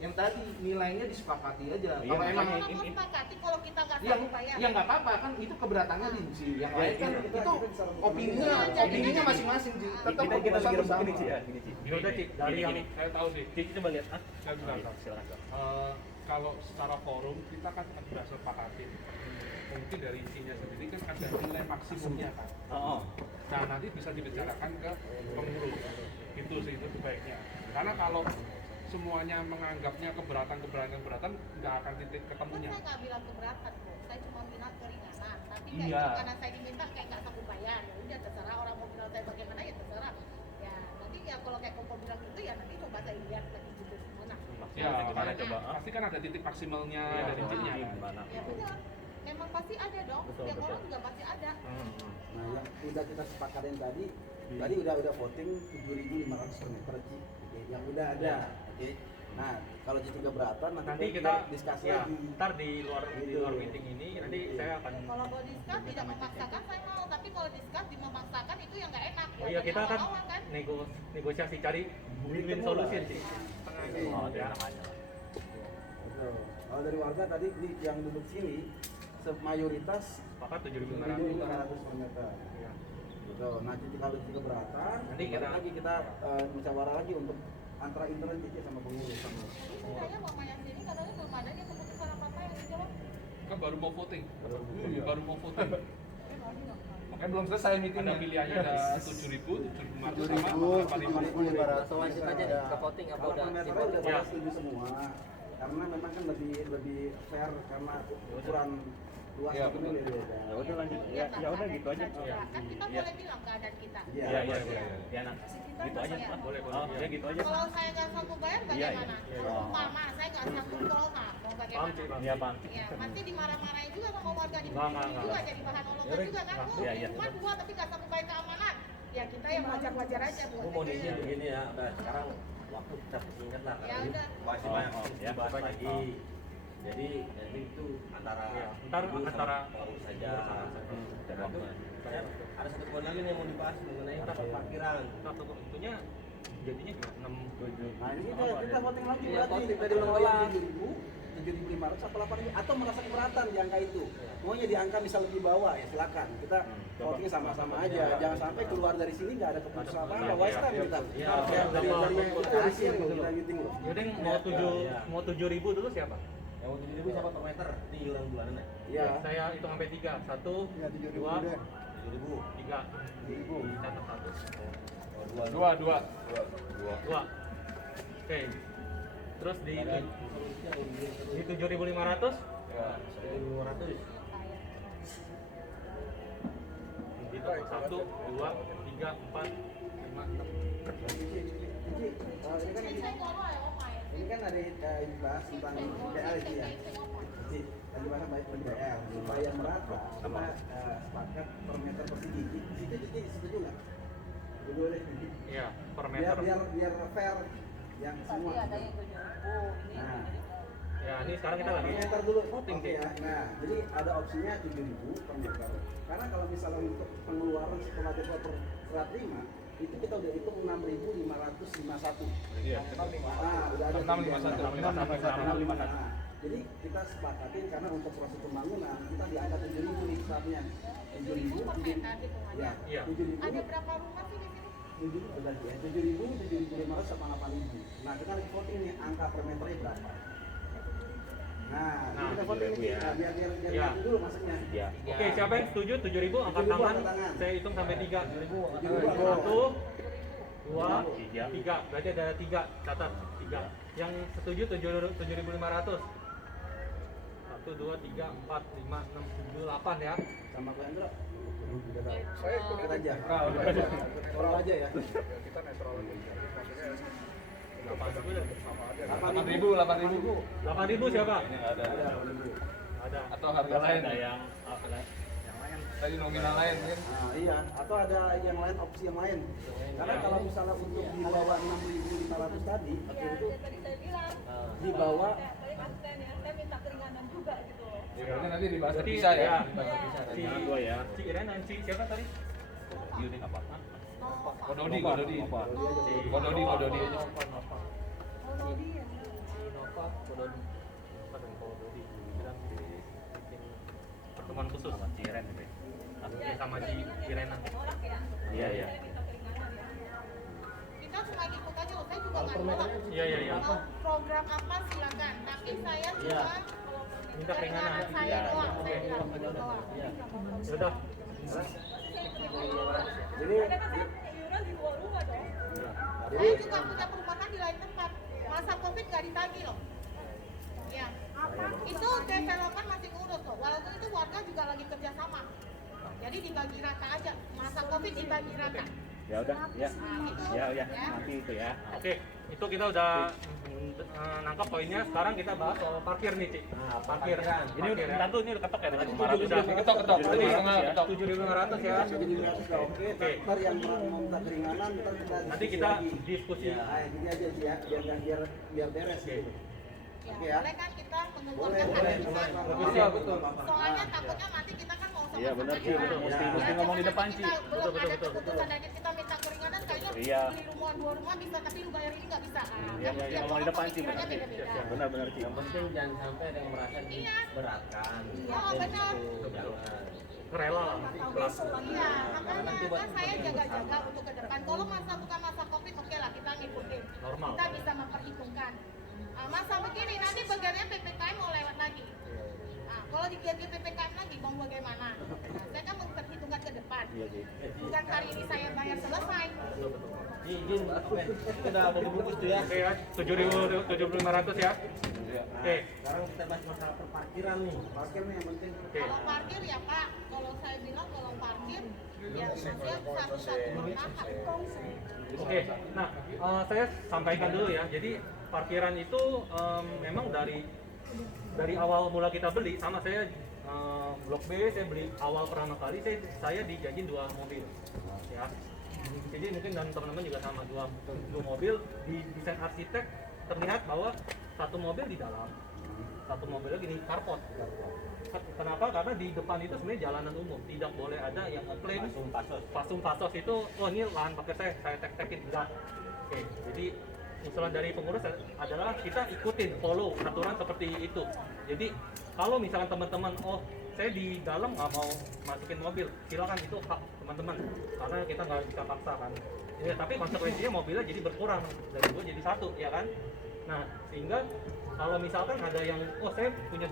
yang tadi nilainya disepakati aja. Kalau emang sepakati kalau kita nggak yang sanggup bayar. ya nggak apa-apa kan itu keberatannya Ci. Yang lain kan itu opininya masing-masing Ci. Tetap keputusan bersama. Gini udah Cik, dari yang saya tahu sih. Cik coba lihat. Saya bisa tahu. Silakan. kalau secara forum kita kan sudah sepakatin mungkin dari isinya sendiri kan ada nilai maksimumnya kan. Nah nanti bisa dibicarakan ke pengurus gitu sih itu sebaiknya, karena kalau semuanya menganggapnya keberatan nggak akan titik ketemunya. Saya nggak bilang keberatan kok, saya cuma bilang keringanan. Tapi kayak Iya. gitu, karena saya diminta kayak nggak sanggup bayar, ya udah terserah orang mau bilang saya bagaimana ya terserah. Ya nanti ya kalau kayak Koko bilang gitu ya nanti coba saya lihat lagi gitu gimana. Ya, gimana coba? pasti kan ada titik maksimalnya Iya, dari titiknya. gimana? Ya udah, memang pasti ada dong. Setiap orang juga pasti ada. Nah, yang udah kita sepakatin tadi udah voting 7.500 per meter Ci. Oke, yang udah ada. Oke. Nah, kalau Cici keberatan Nanti kita diskusi ya, lagi. ntar di luar meeting ini nanti saya akan Kalau mau diskus tidak memaksakan saya mau, tapi kalau diskus memaksakan itu yang nggak enak. oh iya kita akan Awal-awal kan. negosiasi cari win-win solution sih. Oh, ada namanya. Betul. Kalau dari warga tadi yang duduk sini mayoritas Sepakat 7.500. 7.500 per meter. Iya. Betul. Nah, Cici kalau Cici keberatan, Nanti kita musyawarah lagi untuk antara intern Cici sama pengurus sama. Ini saya mamanya sini katanya belum ada nih keputusan apa yang dijalan. Kan baru mau voting. Iya. Baru mau voting. Makanya belum selesai Ada meetingnya. pilihannya ada 7.000, 7.500 sama 8.500. 7.500. Lanjut aja nih ke voting apa Kalau udah per meter simpan? udah Ya. pada setuju semua. Karena memang kan lebih fair karena ukuran luas Iya, itu betul. beda. Ya udah lanjut. Ya udah gitu aja. Kan kita Iya. boleh bilang keadaan kita. Iya. Iya. Ya nak. Gitu aja. Iya. Boleh, Oh, ya gitu aja. Kalau saya nggak sanggup bayar Iya, bagaimana? iya. Kalau umpama saya nggak sanggup kelola, mau Paham sih, bagaimana? Bang. Iya, Bang. Ya, nanti dimarah-marahin juga sama warga di Enggak. juga jadi bahan olokan juga kan. Oh, Iya, iya. cuma dua tapi nggak sanggup bayar keamanan. Ya kita yang wajar-wajar aja buat Gue mau aja. izin begini ya, udah sekarang waktu kita persingkat lah Ya karena udah. masih Oh, banyak oh, yang ya, dibahas banyak. lagi. Oh. Jadi itu antara Iya, ntar ibu sama antara pengurus saja. Dan Nah, itu saya ada satu poin lagi nih yang mau dibahas mengenai parkiran. Nah, tentunya jadinya 6 Nah, ini kita voting lagi Iya, berarti. voting tadi Kita belum voting kelar. 7.500 atau 8.000 atau merasa keberatan di angka itu. Maunya di angka bisa lebih bawah ya silakan. Kita voting sama-sama aja. Jangan sampai keluar dari sini nggak ada keputusan apa-apa. Waste time kita. Iya, Ya, dari yang itu hasil kita meeting loh. Yaudah yang Iya. mau 7.000 dulu siapa? Yang mau 7.000 siapa per meter? Ini iuran bulanannya. Iya. Saya hitung sampai 3. 1, Ya, 7.000 2, deh. 7.000. 3. Catat 1. Dua. 2. Oke. Terus di Dan solusinya di 7.500 1.500. gitu. 1, 2, 3, 4, 5, 6. Cici, ini kan Saya ngomong ya, Om Ay. ini kan ada dibahas tentang BL itu ya. Cici, lagi bahas baik BL supaya merata kita sepakat per meter persegi. Cici setuju nggak? Setuju deh. Cici. Iya, per meter. Biar fair yang semua. Nah, Ya, ini sekarang kita lagi per meter dulu voting Oke ya. Nah, jadi ada opsinya 7.000 per meter. Karena kalau misalnya untuk pengeluaran setelah developer serat 5 itu kita udah hitung 6.551. Iya. Nah, udah ada 651. 651. Nah, jadi kita sepakatin karena untuk proses pembangunan kita di angka 7.000 nih seratnya. 7.000 per meter hitungannya. Ya, Iya. 7.000. Ada berapa rumah sih di sini? 7.000, 7.500 sama 8.000. Nah, kita lagi voting nih angka per meternya berapa. Nah, Nah, kita voting 7.000 nih, ya. nah, biar Ya. mati dulu maksudnya. Ya. Oke, siapa yang setuju 7.000 angkat 7.000 tangan. angkat tangan. Saya hitung sampai 3. 7.000. 1, 2, 3. 3. Berarti ada 3. Catat 3. Yang setuju 7.500. 1, 2, 3, 4, 5, 6, 7, 8 ya. Sama Ko Hendro. Saya ikut Ikut aja. Nah, udah aja. Netral aja ya. Kita netral aja. Maksudnya 8.000. 8.000 siapa? Ini nggak ada. Ada. Atau harga lain? Ada yang lain. Tadi nominal lain kan? Nah, iya, atau ada yang lain opsi yang lain. Karena kalau misalnya untuk di bawah 6.500 tadi, oke itu Tadi saya bilang, di bawah paling asisten ya, saya minta keringanan juga gitu loh. Ya, karena nanti dibahas Berarti terpisah ya. Si Jangan dua ya. Si Iren dan si siapa tadi? Unit apa? Kododi. Nova. Kododi. Nova dan Monodi ya. Kododi. Bilang bikin pertemuan khusus Sama Ciren gitu. ya, sama si Irena. Nolak ya. Iya, iya. Saya minta keringanan ya. Kita cuma ngikut aja loh. Saya juga nggak Iya. Mau program apa silakan, tapi saya cuma Minta keringanan. saya doang, saya bilang gitu doang. Sudah. Jadi Saya juga punya perumahan di lain tempat. Masa Covid nggak ditagih loh. Ya. Itu developer masih ngurus loh. Walaupun itu warga juga lagi kerja sama. Jadi dibagi rata aja. Masa Covid dibagi rata. Ya udah, ya. Nah, itu. Ya, nanti itu ya. Oke, itu kita udah nangkap poinnya. Sekarang kita bahas soal parkir nih, Cik. Parkir. Ini udah tentu ini udah ketok ya dengan 500 Udah. Ketok. Tadi setengah ketok. 7.500 ya. jadi oke. Ntar yang mau minta keringanan ntar kita Nanti kita diskusi. gini aja sih ya, biar beres gitu. Ya, Oke ya. boleh kan kita mengumpulkan keputusan. Bagus ya, betul. Soalnya takutnya nanti kita kan mau sama-sama Iya, benar, Ci. jalan. Mesti ngomong di depan, Ci. Kita belum Betul. ada keputusan aja kita minta keringanan kayaknya Iya. beli rumah 2 rumah bisa tapi lu bayar ini nggak bisa. Iya, Tiap ngomong di orang depan, Ci. pemikirannya beda-beda. Benar, Ci. Yang penting jangan sampai ada yang merasa Iya. diberatkan. Oh, benar. Jangan. Rela lah. Iya, makanya kan saya jaga-jaga untuk ke depan. Kalau masa bukan masa Covid, oke lah kita ngikutin. Normal. Kita bisa memperhitungkan. Masa begini nanti bagiannya PPKM mau lewat lagi. Nah, kalau diganti PPKM lagi mau bagaimana? Nah, saya kan memperhitungkan ke depan. Bukan hari ini saya bayar selesai. Izin, kita udah mau dibungkus tuh ya. Oke ya, 7.500 ya. Oke. Sekarang kita bahas masalah perparkiran nih. Parkir nih yang penting. Oke. Kalau parkir ya Pak, kalau saya bilang kalau parkir ya maksudnya satu-satu bertahap. Oke, nah saya sampaikan dulu ya. Jadi parkiran itu memang dari awal mula kita beli sama saya Blok B saya beli awal pertama kali saya dijanjin 2 mobil ya. Jadi mungkin dan teman-teman juga sama dua mobil di desain arsitek terlihat bahwa satu mobil di dalam, satu mobil lagi di carport. Kenapa? Karena di depan itu sebenarnya jalanan umum, tidak boleh ada yang ngeklaim pasum pasos itu, oh ini lahan parkir saya tek-tekin enggak. Oke, jadi usulan dari pengurus adalah kita ikutin follow aturan seperti itu. Jadi kalau misalkan teman-teman, oh saya di dalam nggak mau masukin mobil, silakan, itu hak teman-teman, karena kita nggak bisa paksa kan. Ya, tapi konsekuensinya mobilnya jadi berkurang dari 2 jadi 1 ya kan. Nah sehingga kalau misalkan ada yang, oh saya punya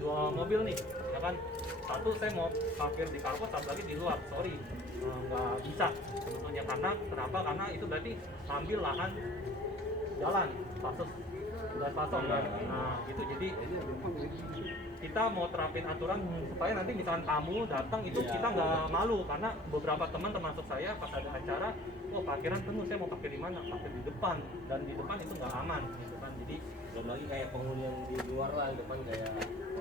dua mobil nih ya kan, satu saya mau parkir di carport, satu lagi di luar, sorry nggak bisa sebetulnya. Karena kenapa? Karena itu berarti ambil lahan jalan pasos dan pasok kan. Nah itu jadi kita mau terapin aturan supaya nanti misalkan tamu datang itu kita nggak malu, karena beberapa teman termasuk saya pas ada acara, oh parkiran penuh, saya mau parkir di mana? Parkir di depan, dan di depan itu nggak aman gitu kan. Jadi Belum lagi kayak penghuni yang di luar lah, di depan kayak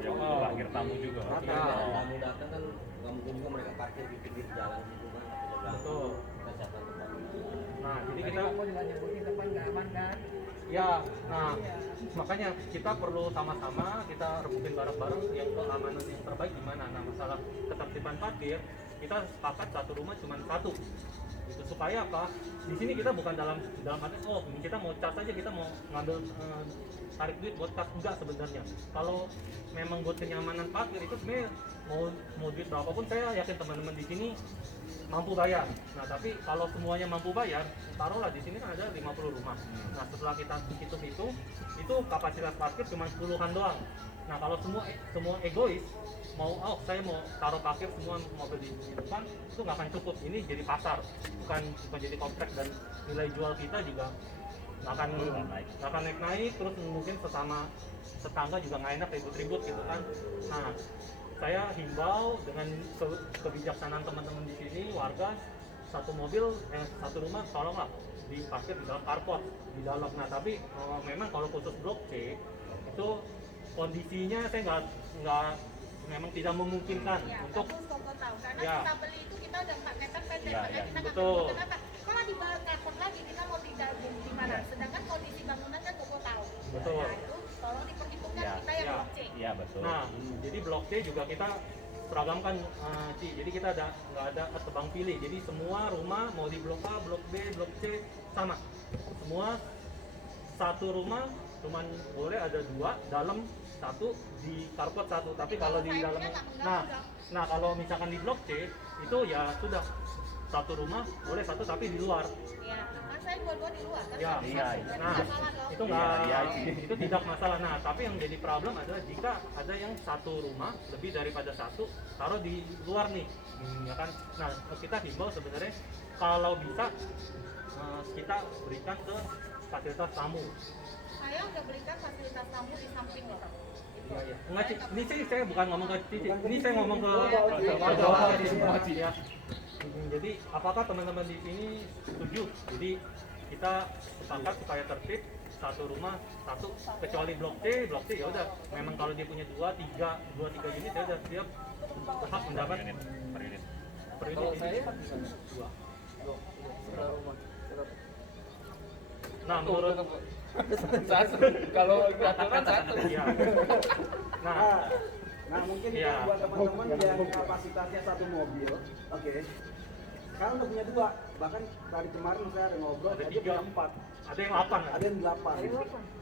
Ya, untuk parkir tamu juga. tamu datang kan nggak mungkin juga mereka parkir di pinggir jalan gitu kan. Betul. Kita siapkan tempat. nah jadi kita ya, nah makanya kita perlu sama-sama kita rebutin bareng-bareng yang keamanan yang terbaik di mana. Nah masalah ketertiban parkir kita sepakat satu rumah cuma 1 itu, supaya apa, di sini kita bukan dalam arti oh kita mau cas aja, kita mau ngambil tarik duit buat cas, enggak sebenarnya. Kalau memang buat kenyamanan parkir itu sebenarnya mau duit berapapun, saya yakin teman-teman di sini mampu bayar. Nah tapi kalau semuanya mampu bayar, taruhlah di sini kan ada 50 rumah. Nah setelah kita hitung-hitung itu kapasitas parkir cuma 10-an doang. Nah kalau semua egois mau, oh saya mau taruh parkir semua mobil di depan, itu nggak akan cukup. Ini jadi pasar, bukan jadi kompleks, dan nilai jual kita juga nggak akan naik, terus mungkin sesama tetangga juga nggak enak ribut-ribut gitu kan. Nah saya himbau dengan kebijaksanaan teman-teman di sini, warga, satu rumah tolonglah diparkir di dalam carport di dalam. Nah tapi memang kalau khusus blok C itu kondisinya saya nggak memang tidak memungkinkan Ya, untuk bagus Koko tahu. Karena Ya. kita beli itu kita udah 4 meter pendek, Ya, makanya ya, kita nggak betul. tahu kenapa. Kalau di bawah carport lagi kita mau tidak di mana. Sedangkan kondisi bangunan kan Koko tahu. Betul. Nah itu tolong diperhitungkan Ya. kita yang Ya. blok C. Iya, betul. Nah, jadi blok C juga kita seragamkan, Ci. Jadi kita nggak ada tebang pilih. Jadi semua rumah mau di blok A, blok B, blok C sama. Semua satu rumah cuman boleh ada 2 dalam, 1 di carport 1. Tapi kalau di dalam, nah kalau misalkan di blok C itu ya sudah satu rumah boleh 1 tapi di luar. Ya, kan saya dua-dua di luar kan? Ya, iya. nah Nggak salah dong. itu itu tidak masalah. Nah tapi yang jadi problem adalah jika ada yang satu rumah lebih daripada satu taruh di luar nih, ya kan? Nah kita himbau sebenarnya kalau bisa kita berikan ke fasilitas tamu. Saya udah berikan fasilitas tamu di samping loh. Iya, iya. Enggak, Ci. Ini sih saya bukan ngomong ke Cici, ini saya ngomong ke warga. warga. Ya. Jadi apakah teman-teman di sini setuju? Jadi kita sepakat supaya tertib satu rumah satu, kecuali blok C ya udah. Memang kalau dia punya dua tiga unit ya udah siap hak mendapat per unit. Kalau saya dua. Rumah. Nah menurut satu, kalau aturan satu. ya. Nah, Nah mungkin Iya. itu buat teman-teman yang kapasitasnya satu mobil, oke. Sekarang udah punya dua, bahkan tadi kemarin saya ada ngobrol, ada dia tiga, punya empat, ada yang 8 ada yang 8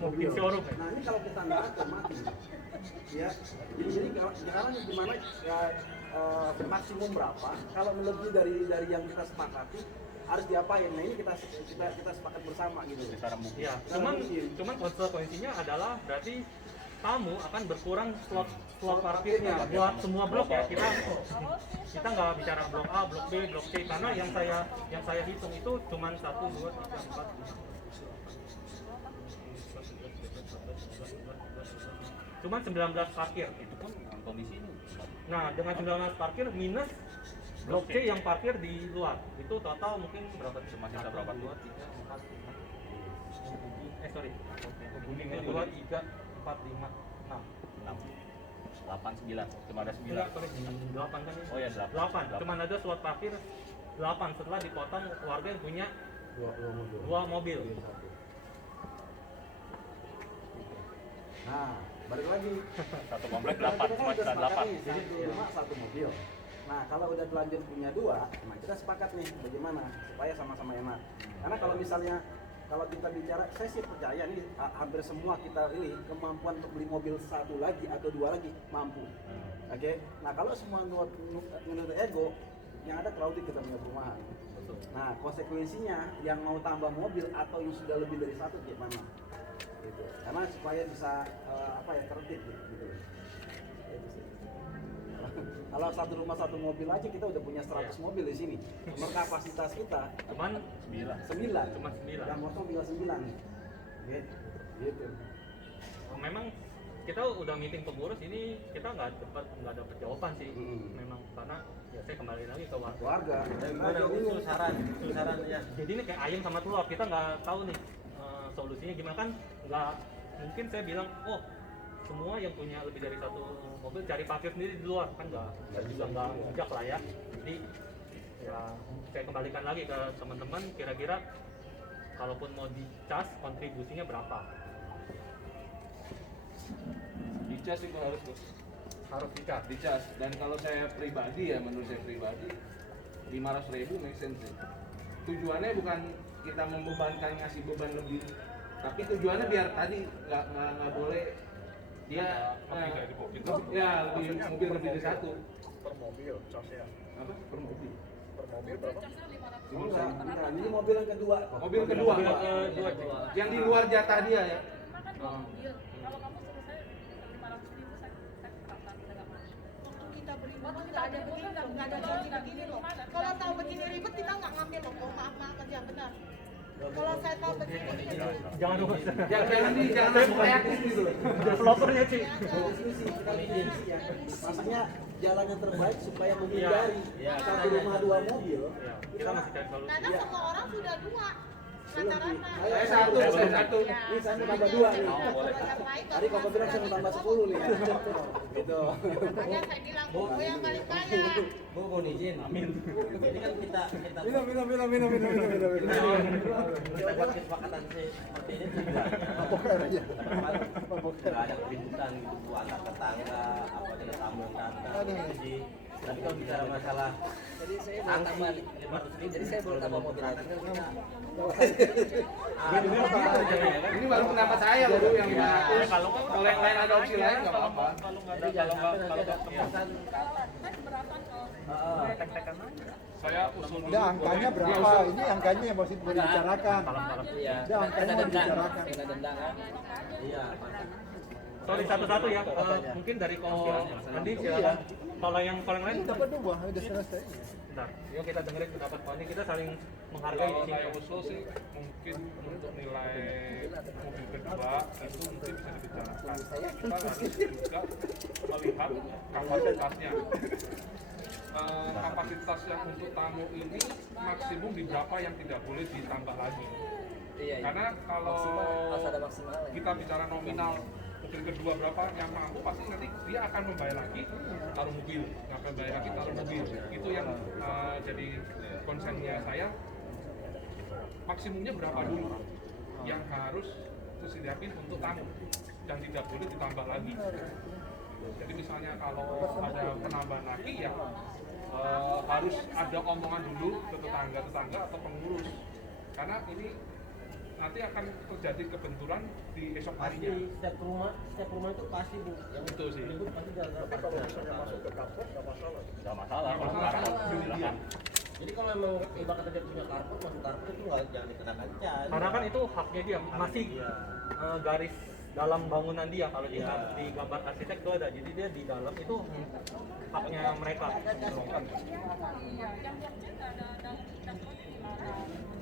mobil showroom. Nah ini kalau kita nggak atur mati, ya. Jadi sekarang gimana ya maksimum berapa? Kalau melebihi dari yang kita sepakati harus diapain? Nah ini kita sepakat bersama gitu. Ya, cuman konsekuensinya adalah berarti tamu akan berkurang slot parkirnya buat semua blok ya. Kita nggak bicara blok A, blok B, blok C karena yang saya hitung itu cuman 1, 2, 3, 4, 5. Cuman 19 parkir. Itu pun kondisi ini. Nah, dengan 19 parkir minus blok C yang parkir di luar. Itu total mungkin berapa? Cuma sisa berapa? 2, 3, 4, 5. Sorry. 2, 3, 4, 5, 6. 8, 9, cuma ada 9. Enggak, sorry. 8 kan? Oh ya, 8. Cuman ada slot parkir 8 setelah dipotong warga yang punya dua mobil. Nah, balik lagi. Satu komplek Kita 8, kan cuma udah sisa sepakat 8. nih, jadi satu rumah satu mobil. Nah, kalau udah telanjur punya dua, nah kita sepakat nih bagaimana supaya sama-sama enak. Karena kalau misalnya kalau kita bicara, saya sih percaya nih hampir semua kita ini kemampuan untuk beli mobil satu lagi atau dua lagi mampu. Oke. Nah, kalau semua menurut ego, yang ada crowded kita punya perumahan. Nah, konsekuensinya yang mau tambah mobil atau yang sudah lebih dari satu gimana? Gitu. Karena supaya bisa tertib gitu. Kalau satu rumah satu mobil aja kita udah punya 100 mobil di sini. Cuma kapasitas kita Cuman 9. Cuma 9. Yang kosong tinggal 9. Gitu. Memang kita udah meeting pengurus ini kita nggak dapat jawaban sih. Memang karena ya saya kembali lagi ke warga. Gimana usul saran ya. Jadi ini kayak ayam sama telur, kita nggak tahu nih solusinya gimana kan? Nggak mungkin saya bilang semua yang punya lebih dari satu mobil cari parkir sendiri di luar kan nggak bijak lah ya. Jadi ya saya kembalikan lagi ke teman-teman kira-kira kalaupun mau dicas kontribusinya berapa? Dicas itu harus dicas. Dan kalau saya pribadi ya, menurut saya pribadi 500.000 make sense ya. Tujuannya bukan kita membebankan ngasih beban lebih, tapi tujuannya biar tadi nggak boleh dia lebih mobil lebih dari satu per mobil casnya. apa per mobil berapa? Enggak, ini mobil yang kedua. mobil kedua yang di luar jatah dia ya. Kalau kamu suruh saya 500.000 saya berangkat tidak mau. Waktu kita beli mobil nggak ada begini, nggak ada begini loh. Kalau tahu begini ribet kita nggak ngambil loh. Oh, maaf aja benar. Kalau saya tahu begini, Jangan lupa. Jangan reaktif gitu loh. Developernya sih. Diskusi, kita diskusi ya. Maksudnya jalan yang terbaik supaya menghindari satu rumah dua mobil. Ya, kita masih cari solusi. karena semua orang sudah dua rata-rata. Saya satu. Ini saya mau tambah 2 nih. Yang lain Tadi kalau bilang saya mau tambah 10 nih. Gitu. makanya saya bilang, gue yang paling kaya. Bu, mohon izin. Amin. Ini kan kita Minum. kita buat kesepakatan seperti ini tujuannya nggak ada keributan gitu bu antar tetangga apa kita tamu yang datang. Jadi Tapi kalau bicara masalah Jadi saya boleh tambah, jadi saya boleh tambah mobil lagi. Ini baru pendapat saya loh yang Ya, kalau yang lain ada opsi lain nggak apa-apa. Kalau nggak ada, Jadi jangan kalau sampai nanti ada nggak keputusan. tek-tekan aja. Saya usul dulu. Udah angkanya berapa? Ini angkanya yang mesti dibicarakan. Iya. Udah angkanya mau dibicarakan. Kena denda kan. Iya. Sorry satu-satu ya. Mungkin dari Ko Andi silakan. Kalau yang lain Ini dapat 2, udah selesai. Bentar, yuk kita dengerin pendapat Ko Andi. Kita saling menghargai Kalau di sini. saya usul sih mungkin untuk nilai mobil kedua itu mungkin bisa dibicarakan. Kita harus juga melihat kapasitasnya. Kapasitas yang untuk tamu ini maksimum di berapa yang tidak boleh ditambah lagi. Iya. Karena kalau Harus ada maksimal. kita bicara nominal mobil kedua berapa yang mampu, pasti nanti dia akan membayar lagi taruh mobil, akan membayar lagi taruh mobil. Itu yang jadi konsennya saya. Maksimumnya berapa dulu yang harus disediakan untuk tamu dan tidak boleh ditambah lagi. Jadi misalnya kalau ada penambahan lagi ya harus ada omongan dulu ke tetangga atau pengurus, karena ini nanti akan terjadi kebenturan di esok Pasti harinya. setiap rumah itu pasti Bu. Yang Betul sih. ribut pasti gara-gara Tapi kalau misalnya masuk ke carport nggak masalah. Nggak masalah. Nggak masalah, kan Silakan. Jadi kalau memang ibaratnya dia punya carport, masuk carport itu nggak jangan dikenakan cas. Karena kan itu haknya dia, masih Iya. garis dalam bangunan dia. Kalau di, Iya. di gambar arsitek itu ada, jadi dia di dalam itu haknya mereka.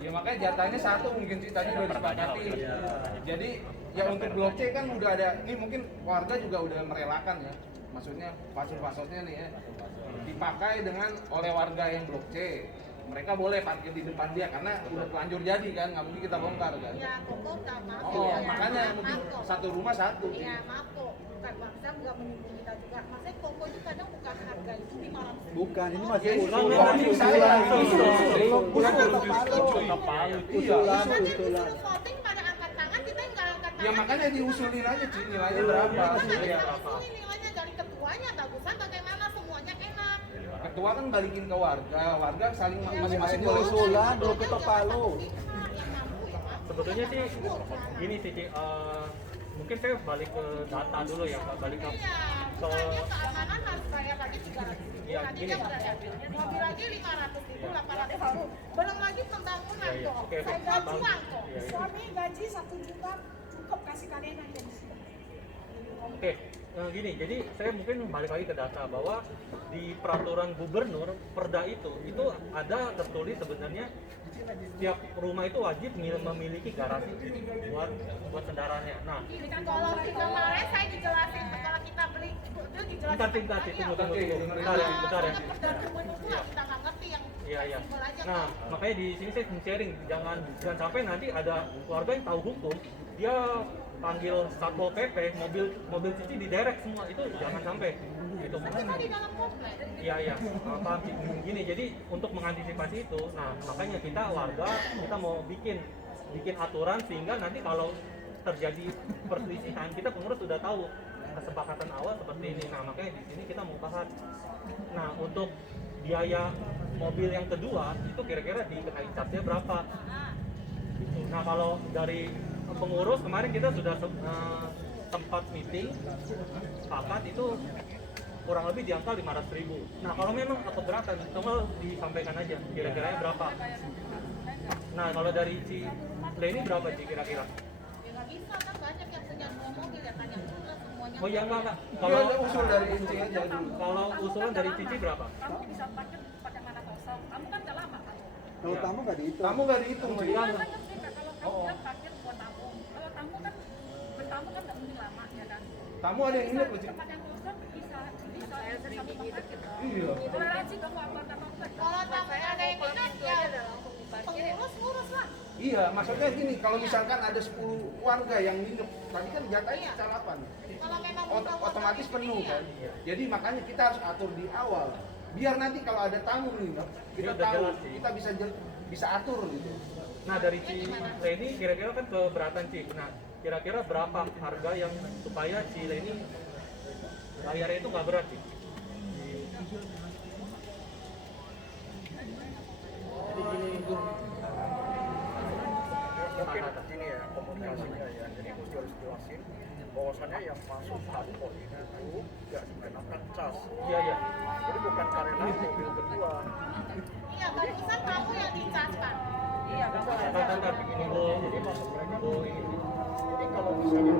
Ya makanya jatahnya satu mungkin sih tadi udah disepakati. Iya. Jadi ya untuk blok C kan udah ada, ini mungkin warga juga udah merelakan ya. Maksudnya password-passwordnya nih ya dipakai dengan oleh warga yang blok C. Mereka boleh parkir di depan dia karena udah telanjur jadi kan, nggak mungkin kita bongkar kan. Ya, kok udah maaf. Oh, ya. makanya Maaf, mungkin kok. satu rumah satu. Iya, maaf kok. Bukan bangsa, nggak menyinggung kita juga. Maksudnya koko itu kadang bukan harga itu 500. Bukan, ini masih Ya, ini usulan. ini saya. Belum ketok palu. Ketok palu. Iya, Nanti usulan. disuruh voting pada angkat tangan, kita yang nggak angkat tangan. Ya makanya diusulin aja Ci, nilainya Iya, berapa. Kita nggak Iya. bisa usulin nilainya dari ketuanya, bagusan bagaimana semuanya enak. Ketua kan balikin ke warga saling Ya, masing-masing ini boleh usulan, belum ketok palu. Yang mampu ya, Mas. Sebetulnya sih gini sih, Ci, mungkin saya balik ke data dulu ya, Pak. Balik ke Iya, bukannya keamanan harus bayar lagi 300 ribu, Iya, nanti gini. dia udah ada mobil lagi 500 ribu, 800 ribu, belum lagi pembangunan Iya, kok, oke, oke. saya gajuan kok. Iya, iya. Suami gaji 1 juta cukup kasih kalian aja di sini. Oke, gini, jadi saya mungkin balik lagi ke data bahwa di peraturan gubernur Perda itu ada tertulis sebenarnya setiap rumah itu wajib memiliki garasi buat kendaraannya. Nah, Kalau di kemarin saya dijelasin, kalau kita beli itu dijelasin. bentar, bentar ya. Perda gubernur itu lah, kita nggak ngerti yang Iya. simpel aja Nah, kok. makanya di sini saya sharing, jangan sampai nanti ada keluarga yang tahu hukum, dia panggil satpol pp, mobil cici diderek semua, itu jangan sampai. Itu Itu kan di dalam komplek. Iya, paham sih. Gini, jadi untuk mengantisipasi itu, nah makanya kita warga kita mau bikin aturan sehingga nanti kalau terjadi perselisihan kita pengurus sudah tahu kesepakatan awal seperti ini. Nah makanya di sini kita mau bahas. Nah untuk biaya mobil yang kedua itu kira-kira dikenai charge-nya berapa? Gitu. Nah kalau dari pengurus kemarin kita sudah sempat meeting, sepakat itu kurang lebih di angka 500.000. Nah kalau memang keberatan, tolong disampaikan aja kira-kira berapa. Nah kalau dari si Leni berapa sih kira-kira? Ya nggak bisa kan, banyak yang punya 2 mobil ya, tanya dulu lah semuanya. Oh iya enggak. Kalau Kalau ada usul dari Inci aja dulu. kalau usulan dari Cici berapa? Kamu bisa parkir tempat yang mana kosong. Kamu kan udah lama kan. Kalau tamu nggak dihitung. Kamu nggak dihitung Ci. Iya, kan ngerti Kak, kalau kamu kan parkir buat tamu. Kalau tamu kan bertamu kan nggak mungkin lama ya kan. Tamu ada yang nginep loh Ci. Tempat yang kosong bisa satu tempat gitu. Iya. Toleransi dong apartemen kan. Kalau tamu ada yang minat ya pengurus ngurus lah. Iya, maksudnya gini, kalau misalkan ada 10 warga yang nginep, tadi kan jatahnya Iya. secara 8. Kalau memang Otomatis penuh kan. Jadi makanya kita harus atur di awal. Biar nanti kalau ada tamu nginep, kita Ini udah tahu, jelas sih. kita bisa atur gitu. Nah dari si Leni kira-kira kan keberatan sih. Nah kira-kira berapa harga yang supaya si Leni bayarnya itu nggak berat sih? Mungkin ini ya komunikasinya ya, jadi mesti harus jelasin bahwasannya yang masuk tanpa itu nggak dikenakan cas. Iya, iya. Jadi bukan karena mobil kedua. Iya, barusan kamu yang dicas kan? Iya, Bentar, begini dulu. Jadi maksud mereka tuh ini. Jadi kalau misalnya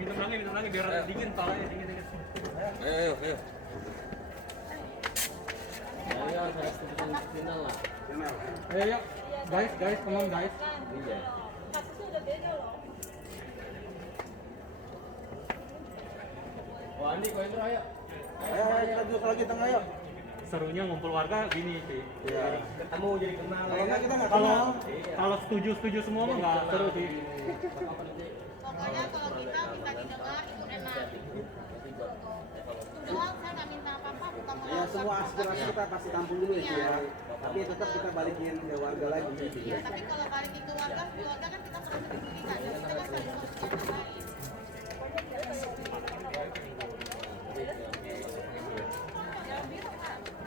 Minum lagi biar dingin palanya dingin. Ayo. Ayo, saya keputusan final lah. Ayo, guys, come on guys. Iya. Oh, Andi, kau Indra, ayo. Ayo, kita duduk lagi tengah yuk. Serunya ngumpul warga gini sih. Iya. Ketemu jadi kenal. Kalau enggak kita nggak Kalau kenal. kalau setuju semua mah nggak seru sih. Pokoknya kalau kita minta didengar itu enak. Itu doang, saya nggak minta apa-apa, bukan mau Ya semua aspirasi kita pasti tampung dulu ya. Tapi tetap kita balikin ke warga lagi. Iya, tapi kalau balikin ke warga kan kita perlu diberikan. Jadi kita kan saling mengerti yang lain.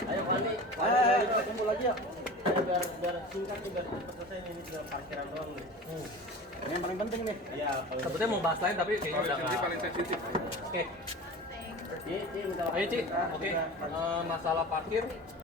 Ayo, Andi. Ayo, kita kumpul lagi yuk. Ayo, biar singkat nih, biar cepat selesai nih. Ini tinggal parkiran doang nih. Ini yang paling penting nih. Iya, kalau Sebetulnya mau bahas lain tapi kayaknya udah Ini nggak. paling sensitif. Oke, Ci, minta ayo Ci. Oke, masalah parkir